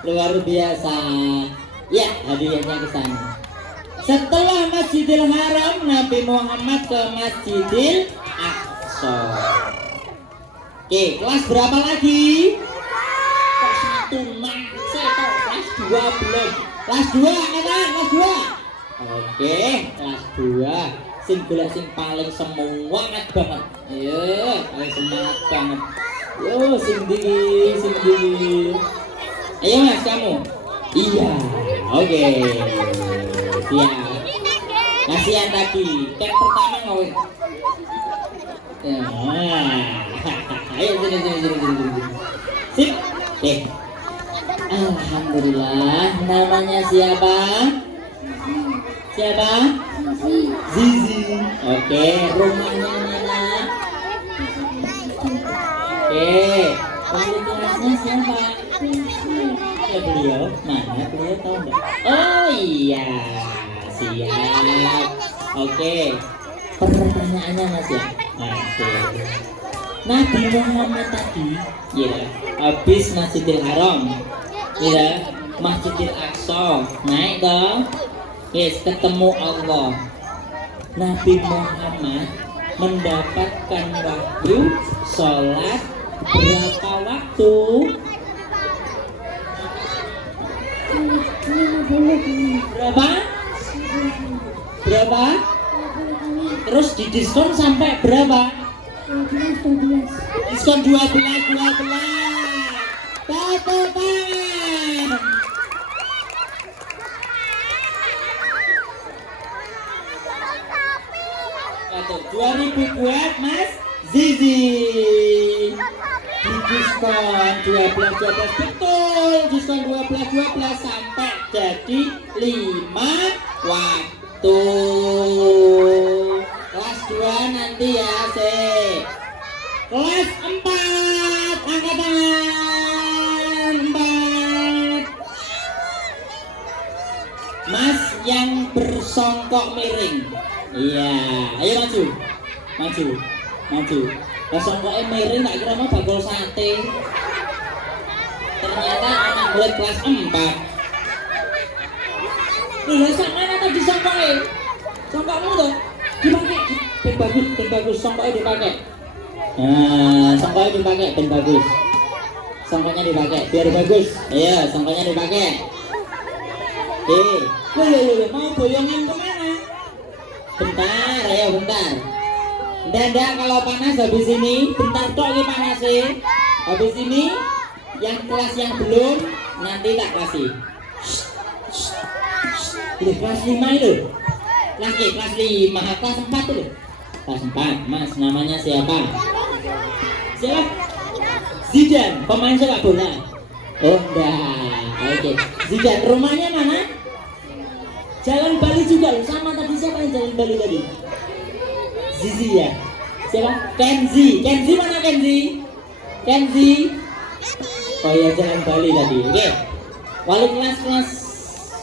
Luar biasa. Ya, hadiahnya ke sana. Setelah Masjidil Haram, Nabi Muhammad ke Masjidil Aqsa. Oke, kelas berapa lagi? Kelas 1 kelas 2 belum. Kelas 2 angkatan, kelas 2. Oke, kelas 2. Sing golek sing paling semangat banget. Ayo, paling semangat banget. Yo, sing di. Ayo Mas kamu. Iya. Oke. Siap. Kasihan tadi. Yang pertama ngawin. Ya. Ayo sini. Sip. Alhamdulillah. Namanya siapa? Zizi. Oke, rumahnya mana? Oke, wali kelasnya siapa? Ya beliau, mana beliau tahu enggak? Oh iya, siap. Oke, pertanyaannya Mas ya. Oke. Nabi Muhammad tadi, ya, habis Masjidil Haram, ya, Masjidil Aqsa, naik dong. Yes, ketemu Allah. Nabi Muhammad mendapatkan wahyu sholat berapa waktu? 50. Berapa? berapa? Terus didiskon sampai berapa? 12. Diskon 12. Tepuk tangan. Satu, 2.000 buat Mas Zizi. Diskon 12 betul, diskon 12 sampai jadi 5 waktu. Kelas 2 nanti ya, sih. Kelas 4 angkat tangan 4. Mas yang bersongkok miring. Iya, ayo maju. Bersongkoknya miring tak kira mau bakul sate. Ternyata anak murid kelas 4. Loh, sampeyan tadi songkoknya. Songkokmu tuh dipakai. Ben bagus songkoknya dipakai. Nah, songkoknya dipakai ben bagus. Songkoknya dipakai biar bagus. Ayo, songkoknya dipakai. Loh, mau boyongan kemana? Bentar, ayo bentar. Ndak kalau panas habis ini, bentar tok ini panasnya. Habis ini yang kelas yang belum nanti tak kasih. Ini kelas 5 itu. Kelas 5, kelas 4 itu. Kelas 4, Mas namanya siapa? Siapa? Zidan, pemain sepak bola. Oh enggak. Oke. Zidan, rumahnya mana? Jalan Bali juga loh, sama tadi siapa yang Jalan Bali tadi? Zizi ya? Siapa? Kenzi mana Kenzi? Oh ya, Jalan Bali tadi. Oke. Wali kelas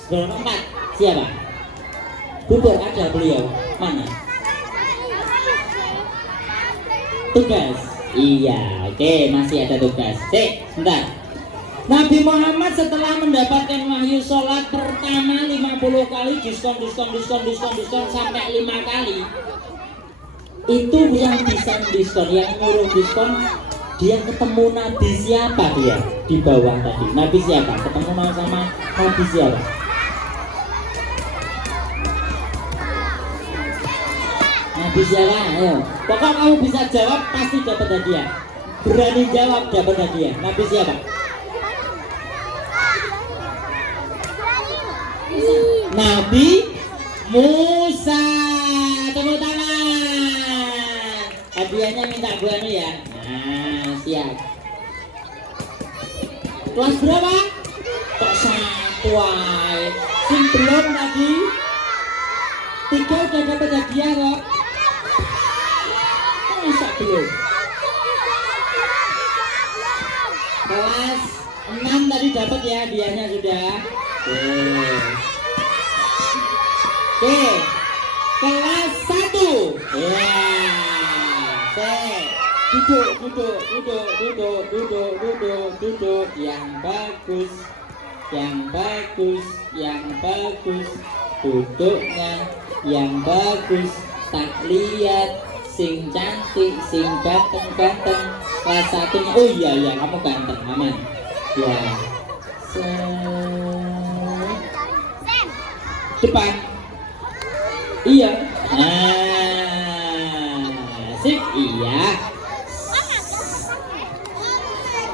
berapa? 4. Siapa? Bubur ada beliau. Mana? Tugas. Iya, oke, masih ada tugas. Sebentar. Nabi Muhammad setelah mendapatkan wahyu sholat pertama 50 kali diskon sampai 5 kali. Itu yang bisa diskon, yang nyuruh diskon, dia ketemu Nabi siapa dia di bawah tadi? Nabi siapa? Ketemu sama Nabi siapa? Nabi siapa? Ayo. Pokok kamu bisa jawab pasti dapat hadiah. Berani jawab dapat hadiah. Nabi siapa? Nabi Musa. Tepuk tangan. Hadiahnya minta Bu Anu ya. Nah, siap. Kelas berapa? Kok 1 ae. Sing belum tadi 3 udah dapat hadiah kok. Masa belum? Kelas 6 tadi dapat ya hadiahnya sudah. Oke. Kelas 1. Ya. Duduk yang bagus. Duduknya yang bagus. Tak lihat sing cantik, sing ganteng. Kelas 1-nya. Oh iya, kamu ganteng, aman. Ya. Depan. Iya. Sip, iya.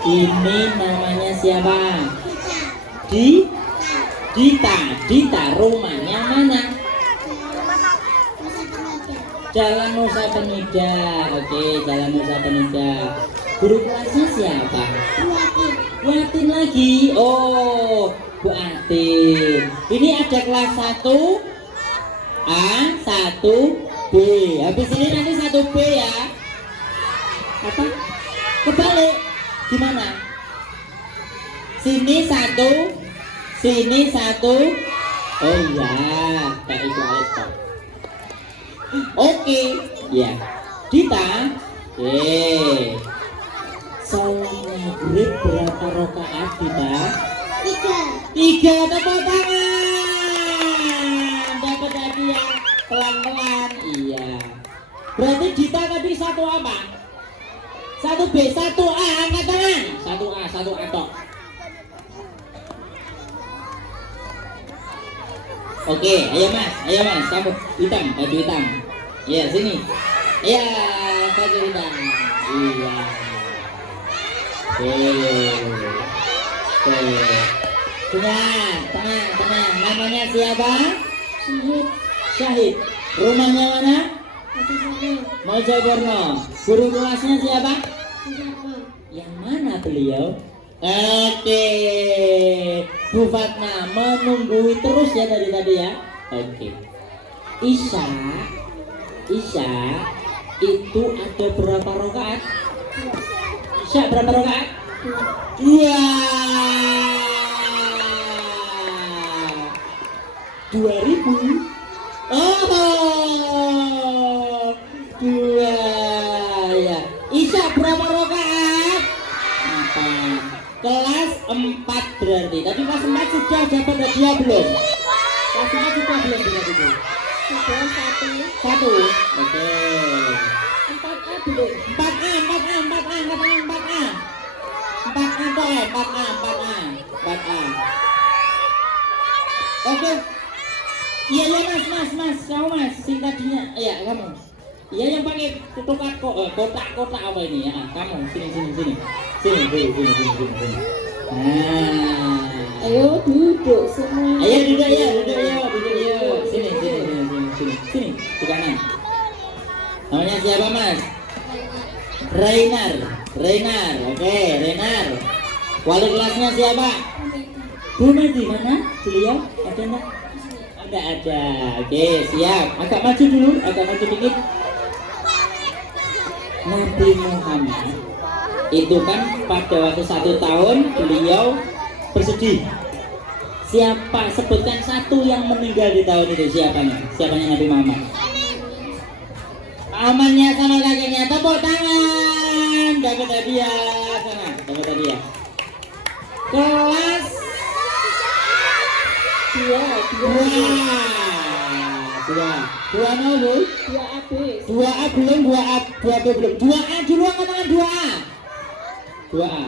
Ini namanya siapa? Dita, rumahnya mana? Jalan Nusa Penida. Oke, Jalan Nusa Penida. Guru kelasnya siapa? Bu Atin lagi. Oh, Bu Atin. Ini ada kelas 1 A, 1 B. Habis ini nanti 1 B ya. Apa? Kebalik. Gimana? Sini 1, sini 1. Oh iya, tak ikualis Pak. Oke, ya. Dita, sholat maghrib berapa rakaat Dita? 3. Tepuk tangan. Dapat hadiah pelan-pelan. Iya. Berarti Dita tadi 1 apa? 1 B, 1 A, angkat tangan. 1 A tok. Oke, ayo mas, kamu hitam, baju hitam. Iya, sini. Iya, baju hitam. Iya. Oke. Tenang. Namanya siapa? Syahid. Rumahnya mana? Mojokerto. Guru kelasnya siapa? Yang mana beliau? Oke, Bu Fatma menunggui terus ya tadi ya. Oke. Isya itu ada berapa rakaat? Isya berapa rakaat? 2000. Oh, 2 ya. Isya berapa rakaat? 4. Kelas 4 berarti. Tapi kelas 4 sudah dapat hadiah belum? Kelas 4 sudah belum itu? Sudah 1. Oke. 4A belum. 4A. 4A. Oke. Iya mas, kamu mas, sing tadinya, ya kamu. Iya yang pakai kotak apa ini ya? Kamu sini. Nah, Ayo duduk semua. ayo duduk yuk. Sini. Di kanan. Namanya siapa mas? Reinar. Oke, Reinar. Wali kelasnya siapa? Bu Medi mana? Beliau ada enggak? Ada. Oke, siap. Agak maju dikit. Nabi Muhammad itu kan pada waktu 1 tahun beliau bersedih. Siapa? Sebutkan satu yang meninggal di tahun itu. Siapanya Nabi Muhammad? Pamannya sama kakeknya. Tepuk tangan. Dapat hadiah. Sana, dapat hadiah. Kelas 2 mau bu? 2AB. 2A belum, 2A belum. 2A dulu, angkat tangan 2A. 2A.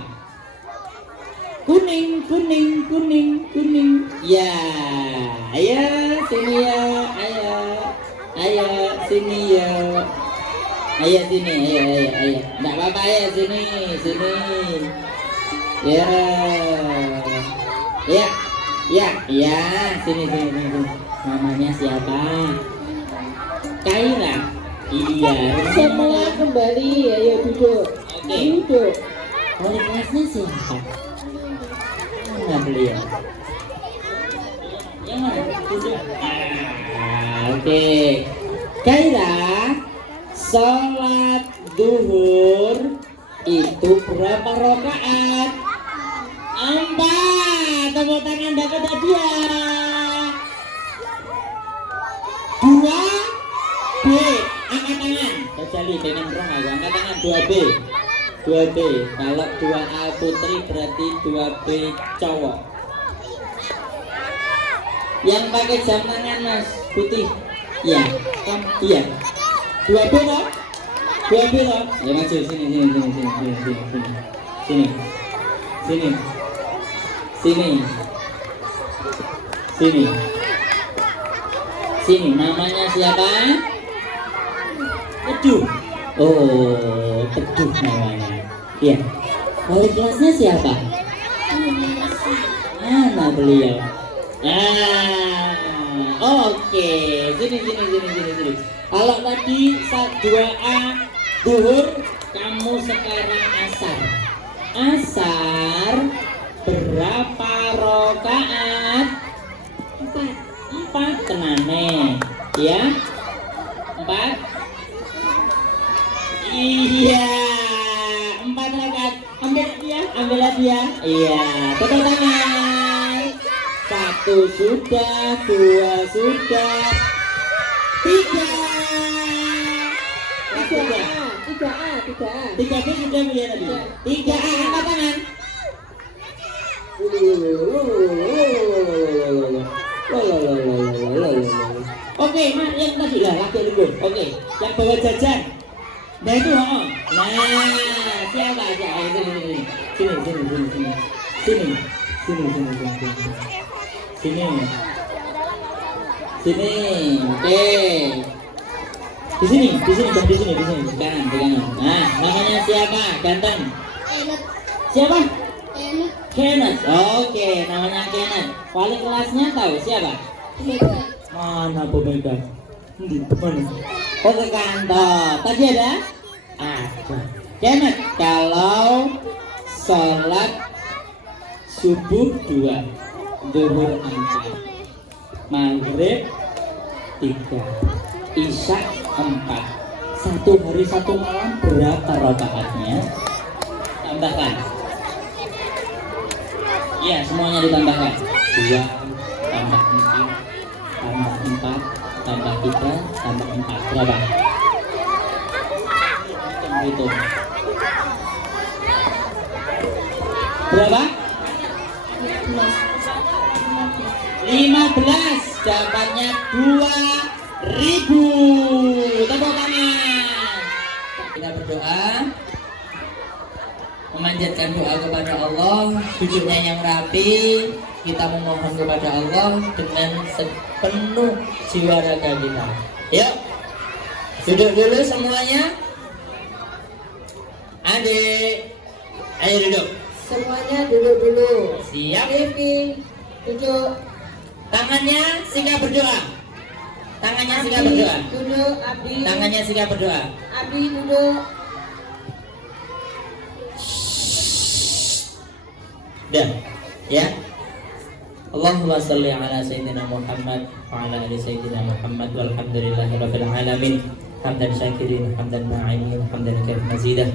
Kuning. Ya, ayo sini ya, ayo sini ya. Ayo sini, ayo. Enggak apa-apa ya sini. Ya, sini. Namanya siapa? Kaira. Iya. Semua kembali. Ayo duduk. Oke. Duduk. Wali kelasnya siapa? Mana beliau? Yang mana? Duduk. Oke. Kaira, sholat duhur itu berapa rakaat? 4. Tepuk tangan dapat hadiah. 2B. Angkat tangan. Kecuali pengen rong aku. Angkat tangan 2B. Kalau 2A putri berarti 2B cowok. Yang pakai jam tangan mas putih. Iya. Iya. 2B loh. Ya maju sini. Namanya siapa? Teduh. Oh, Teduh namanya. Iya. Wali kelasnya siapa? Mana beliau? Oke. Sini. Kalau tadi 2A duhur, kamu sekarang asar berapa rakaat? 4 tenane ya. 4. Iya, 4 rakaat. Ambil dia. Iya, tepuk tangan. 1 sudah, 2 sudah, 3. 3B sudah melihat tadi. 3A angkat tangan. Oke, nah yang tadi lah laki dulu. Oke, yang bawa jajan. Nah itu Nah, siapa aja? Sini. Sini, oke. Di sini, di sini, di kanan. Nah, namanya siapa? Ganteng. Siapa? Kenneth. Oke, namanya Kenneth. Wali kelasnya tahu siapa? Mana Bu Mega? Mana? Oh, ke kantor. Tadi ada? Ada. Kenneth, kalau sholat subuh 2, zuhur 4, maghrib 3, isya 4, satu hari satu malam berapa rakaatnya? Tambahkan. Ya, semuanya ditambahkan. 2 tambah 4 tambah 4 tambah 3 tambah 4 berapa? Hitung. Berapa? 15. Dapatnya 2.000. Tepuk tangan. Kita berdoa, memanjatkan doa kepada Allah, duduknya yang rapi. Kita memohon kepada Allah dengan sepenuh jiwa raga kita. Yuk, duduk dulu semuanya. Adik, ayo duduk. Semuanya duduk dulu. Siap. Devi, duduk. Tangannya sikap berdoa. Tangannya sikap berdoa. Duduk, Abi. Tangannya sikap berdoa. Abi duduk. Dan ya. Allahumma shalli ala sayyidina Muhammad wa ala ali sayyidina Muhammad walhamdulillahirabbil alamin. Hamdan syakirin, hamdan na'imin, hamdan kaif mazidah.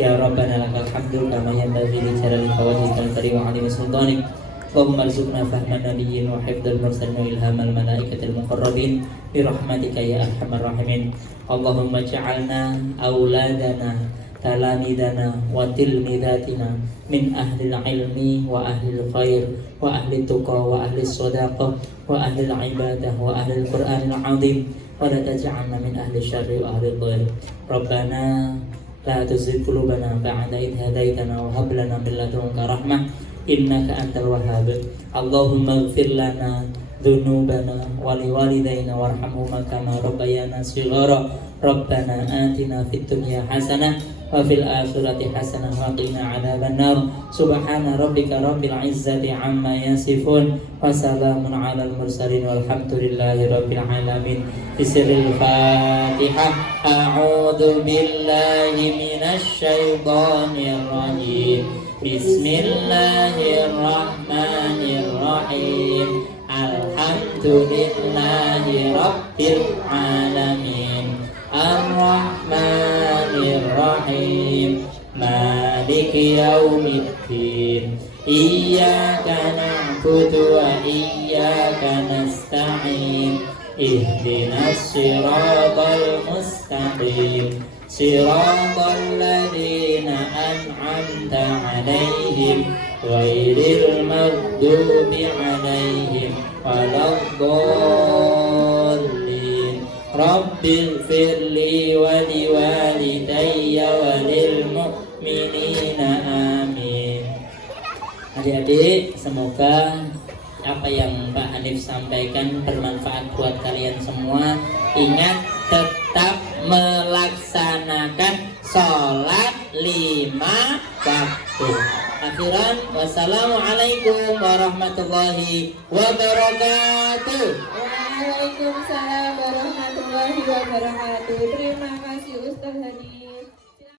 Ya Rabbana lakal hamdu kama yanbaghi li jalali wajhikal karim wa 'azimi sultanik. Allahumma arzuqna fahman nabiyyin wa hifdzal mursalin wa ilhamal malaikatil muqarrabin bi rahmatika ya arhamar rahimin. Allahumma ja'alna auladana talamidana wa tilmidatina min ahlil ilmi wa ahlil khair wa ahli tuqa wa ahli sadaqah wa ahli ibadah wa ahli qur'anil azim wa la taj'alna min ahli syarri wa ahli dhair. Rabbana la tuzigh qulubana ba'da idh hadaitana wa hab lana min ladunka rahmah innaka antal wahhab. Allahumma ighfir lana dhunubana wa liwalidayna warhamhuma kama rabbayana shighara. Rabbana atina fid dunya hasanah wa fil akhirati hasanah wa qina adzabannar. Subhana rabbika rabbil izzati amma yasifun wa salamun alal mursalin walhamdulillahi rabbil alamin. Bismillahil Fatihah. A'udzu billahi minasy syaithanir rajim. Bismillahirrahmanirrahim. Alhamdulillahi rabbil alamin. Ar-Rahmanir-Rahim. Maliki yaumiddin. Iyyaka na'budu wa iyyaka nasta'in. Ihdinas siratal mustaqim. Siratal ladzina an'amta 'alaihim ghairil maghdubi 'alaihim waladdallin. Rabbil firli wa liwalidayya wa lil mu'minina amin. Adik-adik, semoga apa yang Pak Hanif sampaikan bermanfaat buat kalian semua. Ingat, tetap melaksanakan sholat 5 waktu. Akhiran, wassalamualaikum warahmatullahi wabarakatuh. Waalaikumsalam warahmatullahi wabarakatuh. Terima kasih Ustaz Hadi.